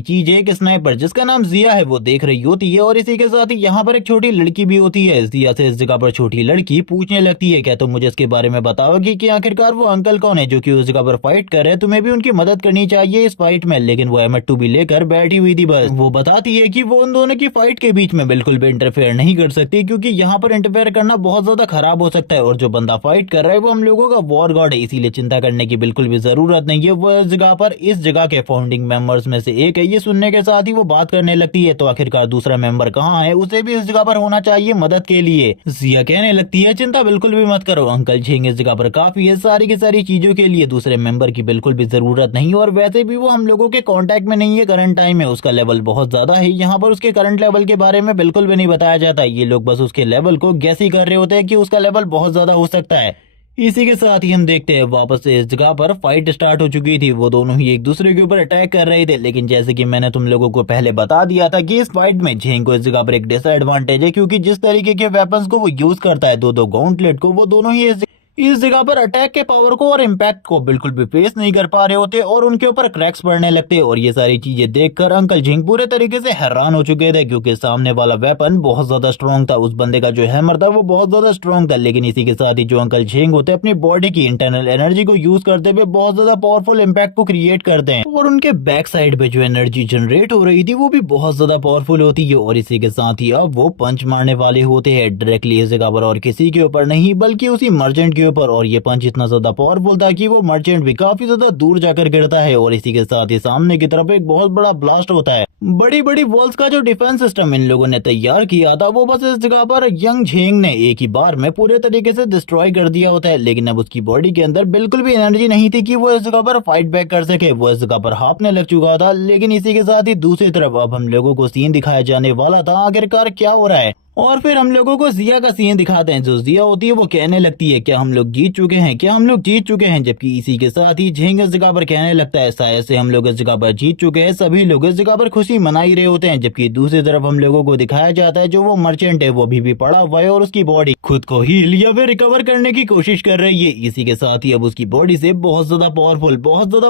चीजें एक स्नाइपर जिसका नाम जिया है वो देख रही होती है। और इसी के साथ ही यहाँ पर एक छोटी लड़की भी होती है। जिया से इस जगह पर छोटी लड़की पूछने लगती है, क्या तुम मुझे इसके बारे में बताओगी कि आखिरकार वो अंकल कौन है जो कि उस जगह पर फाइट कर रहे हैं, तुम्हें भी उनकी मदद करनी चाहिए इस फाइट में। लेकिन वो M2 भी लेकर बैठी हुई थी। बस वो बताती है कि वो उन दोनों की फाइट के बीच में बिल्कुल भी इंटरफेयर नहीं कर सकती, क्योंकि यहाँ पर इंटरफेयर करना बहुत ज्यादा खराब हो सकता है। और जो बंदा फाइट कर रहा है वो हम लोगों का वॉर गॉड है, इसीलिए चिंता करने की बिल्कुल भी जरूरत नहीं है। वो इस जगह के फाउंडिंग मेंबर्स में से एक है। ये सुनने के साथ ही वो बात करने लगती है, तो आखिरकार दूसरा मेंबर कहाँ है, उसे भी इस जगह पर होना चाहिए मदद के लिए। जिया कहने लगती है, चिंता बिल्कुल भी मत करो, अंकल झेंग इस जगह पर काफी है, सारी की सारी चीजों के लिए दूसरे मेंबर की बिल्कुल भी जरूरत नहीं। और वैसे भी वो हम लोगों के कांटेक्ट में नहीं है करंट टाइम में, उसका लेवल बहुत ज्यादा है। यहाँ पर उसके करंट लेवल के बारे में बिल्कुल भी नहीं बताया जाता। ये लोग बस उसके लेवल को गैस ही कर रहे होते हैं कि उसका लेवल बहुत ज्यादा हो सकता है। इसी के साथ ही हम देखते हैं वापस से इस जगह पर फाइट स्टार्ट हो चुकी थी। वो दोनों ही एक दूसरे के ऊपर अटैक कर रहे थे। लेकिन जैसे कि मैंने तुम लोगों को पहले बता दिया था कि इस फाइट में झेंग को इस जगह पर एक डिसएडवांटेज है, क्योंकि जिस तरीके के वेपन्स को वो यूज करता है, दो गॉन्टलेट को, वो दोनों ही इस जगह पर अटैक के पावर को और इम्पैक्ट को बिल्कुल भी फेस नहीं कर पा रहे होते और उनके ऊपर क्रैक्स पड़ने लगते। और ये सारी चीजें देखकर अंकल झिंग पूरे तरीके से हैरान हो चुके थे, क्योंकि सामने वाला वेपन बहुत ज्यादा स्ट्रॉन्ग था। उस बंदे का जो हैमर था वो बहुत ज्यादा स्ट्रॉन्ग था। लेकिन इसी के साथ ही जो अंकल झिंग होते हैं अपनी बॉडी की इंटरनल एनर्जी को यूज करते हुए बहुत ज्यादा पावरफुल इम्पैक्ट को क्रिएट करते हैं। और उनके बैक साइड पे जो एनर्जी जनरेट हो रही थी वो भी बहुत ज्यादा पावरफुल होती है। और इसी के साथ ही अब वो पंच मारने वाले होते हैं डायरेक्टली इस जगह पर, और किसी के ऊपर नहीं बल्कि उसी मर्चेंट के ऊपर। और ये पंच इतना ज्यादा पावरफुल था कि वो मर्चेंट भी काफी ज्यादा दूर जाकर गिरता है। और इसी के साथ ही सामने की तरफ एक बहुत बड़ा ब्लास्ट होता है। बड़ी बड़ी वॉल्स का जो डिफेंस सिस्टम इन लोगों ने तैयार किया था वो बस इस जगह पर यंग झेंग ने एक ही बार में पूरे तरीके से डिस्ट्रॉय कर दिया होता है। लेकिन अब उसकी बॉडी के अंदर बिल्कुल भी एनर्जी नहीं थी कि वो इस जगह पर फाइट बैक कर सके। वो इस जगह पर हाफने लग चुका था। लेकिन इसी के साथ ही दूसरी तरफ अब हम लोगों को सीन दिखाया जाने वाला था आखिरकार क्या हो रहा है। और फिर हम लोगों को जिया का सीन दिखाते हैं। जो जिया होती है वो कहने लगती है, क्या हम लोग जीत चुके हैं, क्या हम लोग जीत चुके हैं। जबकि इसी के साथ ही झेंग इस जगह पर कहने लगता है, शायद से हम लोग इस जगह पर जीत चुके हैं। सभी लोग इस जगह पर खुशी मना ही रहे होते हैं। जबकि दूसरी तरफ हम लोगों को दिखाया जाता है जो वो मर्चेंट है वो अभी भी पड़ा हुआ है और उसकी बॉडी खुद को हील या फिर रिकवर करने की कोशिश कर रही है। इसी के साथ ही अब उसकी बॉडी से बहुत ज्यादा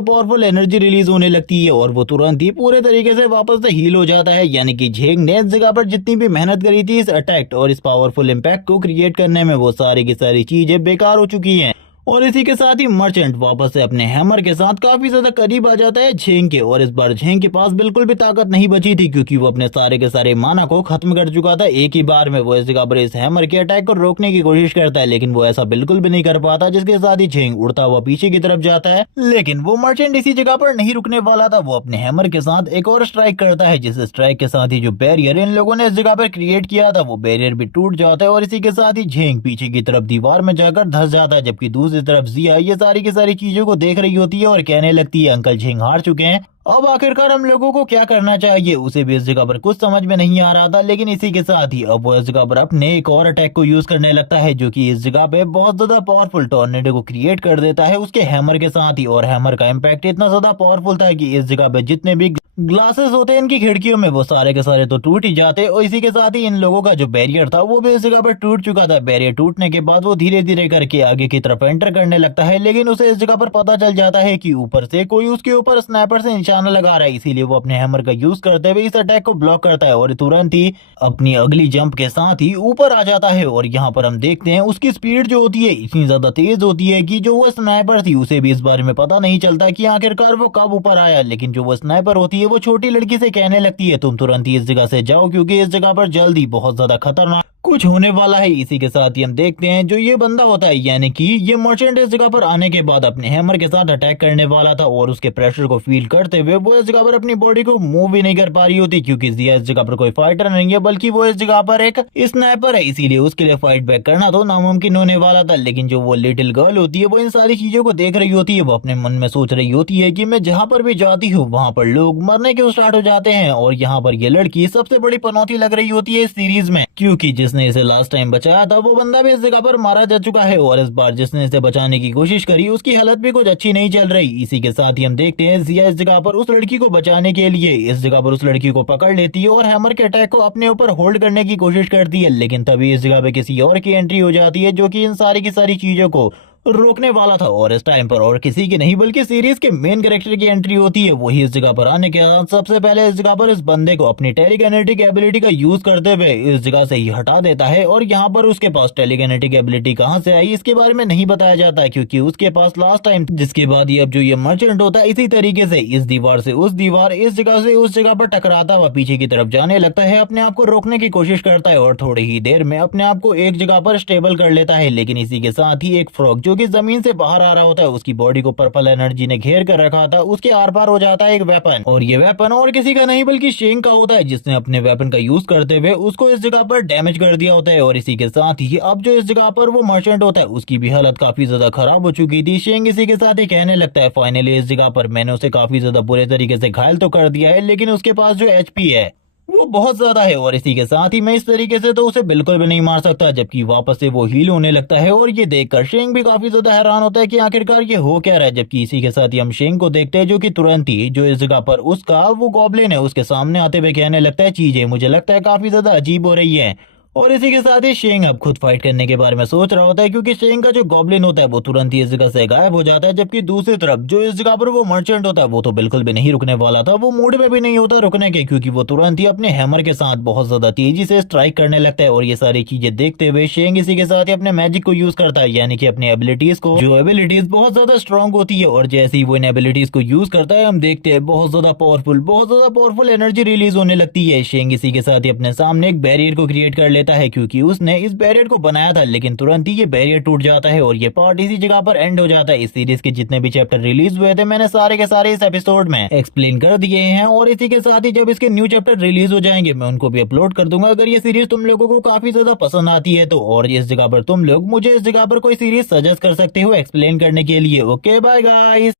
पावरफुल एनर्जी रिलीज होने लगती है और वो तुरंत ही पूरे तरीके से वापस से हील हो जाता है। यानी कि झेंग ने इस जगह पर जितनी भी मेहनत करी थी इस इस अटैक और इस पावरफुल इम्पैक्ट को क्रिएट करने में वो सारी की सारी चीजें बेकार हो चुकी हैं। और इसी के साथ ही मर्चेंट वापस से अपने हैमर के साथ काफी ज्यादा करीब आ जाता है झेंग के, और इस बार झेंग के पास बिल्कुल भी ताकत नहीं बची थी क्योंकि वो अपने सारे के सारे माना को खत्म कर चुका था। एक ही बार में वो इस जगह पर इस हैमर के अटैक को रोकने की कोशिश करता है, लेकिन वो ऐसा बिल्कुल भी नहीं कर पाता, जिसके साथ ही झेंग उड़ता हुआ पीछे की तरफ जाता है। लेकिन वो मर्चेंट इसी जगह पर नहीं रुकने वाला था, वो अपने हैमर के साथ एक और स्ट्राइक करता है, जिस स्ट्राइक के साथ ही जो बैरियर इन लोगों ने इस जगह पर क्रिएट किया था वो बैरियर भी टूट जाता है, और इसी के साथ ही झेंग पीछे की तरफ दीवार में जाकर धंस जाता है। जबकि दूसरी तरफ जिया ये सारी की सारी चीजों को देख रही होती है और कहने लगती है अंकल झेंग हार चुके हैं, अब आखिरकार हम लोगों को क्या करना चाहिए। उसे भी इस जगह पर कुछ समझ में नहीं आ रहा था, लेकिन इसी के साथ ही अब वो इस जगह पर अपने एक और अटैक को यूज करने लगता है, जो कि इस जगह पे बहुत ज्यादा पावरफुल टॉर्नेडो को क्रिएट कर देता है उसके हैमर के साथ ही। और हैमर का इम्पैक्ट इतना ज्यादा पावरफुल था कि इस जगह पे जितने भी ग्लासेस होते हैं इनकी खिड़कियों में वो सारे के सारे तो टूट ही जाते, और इसी के साथ ही इन लोगों का जो बैरियर था वो भी इस जगह पर टूट चुका था। बैरियर टूटने के बाद वो धीरे धीरे करके आगे की तरफ एंटर करने लगता है, लेकिन उसे इस जगह पर पता चल जाता है कि ऊपर से कोई उसके ऊपर स्नाइपर से निशाना लगा रहा है, इसीलिए वो अपने हैमर का यूज करते हुए इस अटैक को ब्लॉक करता है और तुरंत ही अपनी अगली जंप के साथ ही ऊपर आ जाता है। और यहाँ पर हम देखते हैं उसकी स्पीड जो होती है इतनी ज्यादा तेज होती है कि जो वो स्नाइपर थी उसे भी इस बारे में पता नहीं चलता कि आखिरकार वो कब ऊपर आया। लेकिन जो वो स्नाइपर होती है वो छोटी लड़की से कहने लगती है तुम तुरंत ही इस जगह से जाओ क्योंकि इस जगह पर जल्दी बहुत ज्यादा खतरनाक कुछ होने वाला है। इसी के साथ ही हम देखते हैं जो ये बंदा होता है यानी कि ये मर्चेंट इस जगह पर आने के बाद अपने हैमर के साथ अटैक करने वाला था, और उसके प्रेशर को फील करते हुए वो इस जगह पर अपनी बॉडी को मूव भी नहीं कर पा रही होती क्योंकि जिया इस जगह पर कोई फाइटर नहीं है बल्कि वो इस जगह पर एक स्नाइपर है, इसीलिए उसके लिए फाइट बैक करना तो नामुमकिन होने वाला था। लेकिन जो वो लिटिल गर्ल होती है वो इन सारी चीजों को देख रही होती है, वो अपने मन में सोच रही होती है कि मैं जहाँ पर भी जाती हूँ वहाँ पर लोग मरने के स्टार्ट हो जाते हैं, और यहाँ पर ये लड़की सबसे बड़ी पनौती लग रही होती है इस सीरीज में क्योंकि जिसने इसे लास्ट टाइम बचाया था वो बंदा भी इस जगह पर मारा जा चुका है, और इस बार जिसने इसे बचाने की कोशिश करी उसकी हालत भी कुछ अच्छी नहीं चल रही। इसी के साथ ही हम देखते हैं जिया इस जगह पर उस लड़की को बचाने के लिए इस जगह पर उस लड़की को पकड़ लेती है और हैमर के अटैक को अपने ऊपर होल्ड करने की कोशिश करती है, लेकिन तभी इस जगह पे किसी और की एंट्री हो जाती है जो कि इन सारी की सारी चीजों को रोकने वाला था। और इस टाइम पर और किसी की नहीं बल्कि सीरीज के मेन कैरेक्टर की एंट्री होती है। वही इस जगह पर आने के बाद सबसे पहले इस जगह पर इस बंदे को अपनी टेलीकिनेटिक एबिलिटी का यूज करते हुए इस जगह से ही हटा देता है, और यहाँ पर उसके पास टेलीकिनेटिक एबिलिटी कहाँ से आई इसके बारे में नहीं बताया जाता है क्योंकि उसके पास लास्ट टाइम जिसके बाद अब जो ये मर्चेंट होता है इसी तरीके से इस दीवार से उस दीवार इस जगह से उस जगह पर टकराता हुआ पीछे की तरफ जाने लगता है, अपने आप को रोकने की कोशिश करता है और थोड़ी ही देर में अपने आप को एक जगह पर स्टेबल कर लेता है। लेकिन इसी के साथ ही एक फ्रॉग जो कि जमीन से बाहर आ रहा होता है उसकी बॉडी को पर्पल एनर्जी ने घेर कर रखा था, उसके आर पार हो जाता है एक वेपन, और ये वेपन और किसी का नहीं बल्कि शेंग का होता है जिसने अपने वेपन का यूज करते हुए उसको इस जगह पर डैमेज कर दिया होता है। और इसी के साथ ही अब जो इस जगह पर वो मर्चेंट होता है उसकी भी हालत काफी ज्यादा खराब हो चुकी थी। शेंग इसी के साथ ही कहने लगता है फाइनली इस जगह पर मैंने उसे काफी ज्यादा बुरे तरीके से घायल तो कर दिया है लेकिन उसके पास जो एचपी है वो बहुत ज्यादा है, और इसी के साथ ही मैं इस तरीके से तो उसे बिल्कुल भी नहीं मार सकता। जबकि वापस से वो हील होने लगता है और ये देखकर शेंग भी काफी ज्यादा हैरान होता है कि आखिरकार ये हो क्या रहा है। जबकि इसी के साथ ही हम शेंग को देखते हैं जो कि तुरंत ही जो इस जगह पर उसका वो गॉब्लिन है उसके सामने आते हुए कहने लगता है चीजें मुझे लगता है काफी ज्यादा अजीब हो रही है। और इसी के साथ ही शेंग अब खुद फाइट करने के बारे में सोच रहा होता है क्योंकि शेंग का जो गॉब्लिन होता है वो तुरंत ही इस जगह से गायब हो जाता है। जबकि दूसरी तरफ जो इस जगह पर वो मर्चेंट होता है वो तो बिल्कुल भी नहीं रुकने वाला था, वो मूड में भी नहीं होता रुकने के क्योंकि वो तुरंत ही अपने हैमर के साथ बहुत ज्यादा तेजी से स्ट्राइक करने लगता है। और ये सारी चीजें देखते हुए शेंग इसी के साथ ही अपने मैजिक को यूज करता है यानी कि अपनी एबिलिटीज को, जो एबिलिटीज बहुत ज्यादा स्ट्रॉन्ग होती है, और जैसे ही वो इन एबिलिटीज को यूज करता है हम देखते हैं बहुत ज्यादा पावरफुल एनर्जी रिलीज होने लगती है। शेंग इसी के साथ ही अपने सामने एक बैरियर को क्रिएट कर लेता है क्योंकि उसने इस बैरियर को बनाया था, लेकिन तुरंत ही ये बैरियर टूट जाता है और ये पार्ट इसी जगह पर एंड हो जाता है। इस सीरीज के जितने भी चैप्टर रिलीज हुए थे मैंने सारे के सारे इस एपिसोड में एक्सप्लेन कर दिए हैं, और इसी के साथ ही जब इसके न्यू चैप्टर रिलीज हो जाएंगे मैं उनको भी अपलोड कर दूंगा। अगर ये सीरीज तुम लोगों को काफी ज्यादा पसंद आती है तो, और इस जगह पर तुम लोग मुझे इस जगह पर कोई सीरीज सजेस्ट कर सकते हो एक्सप्लेन करने के लिए। Okay bye guys.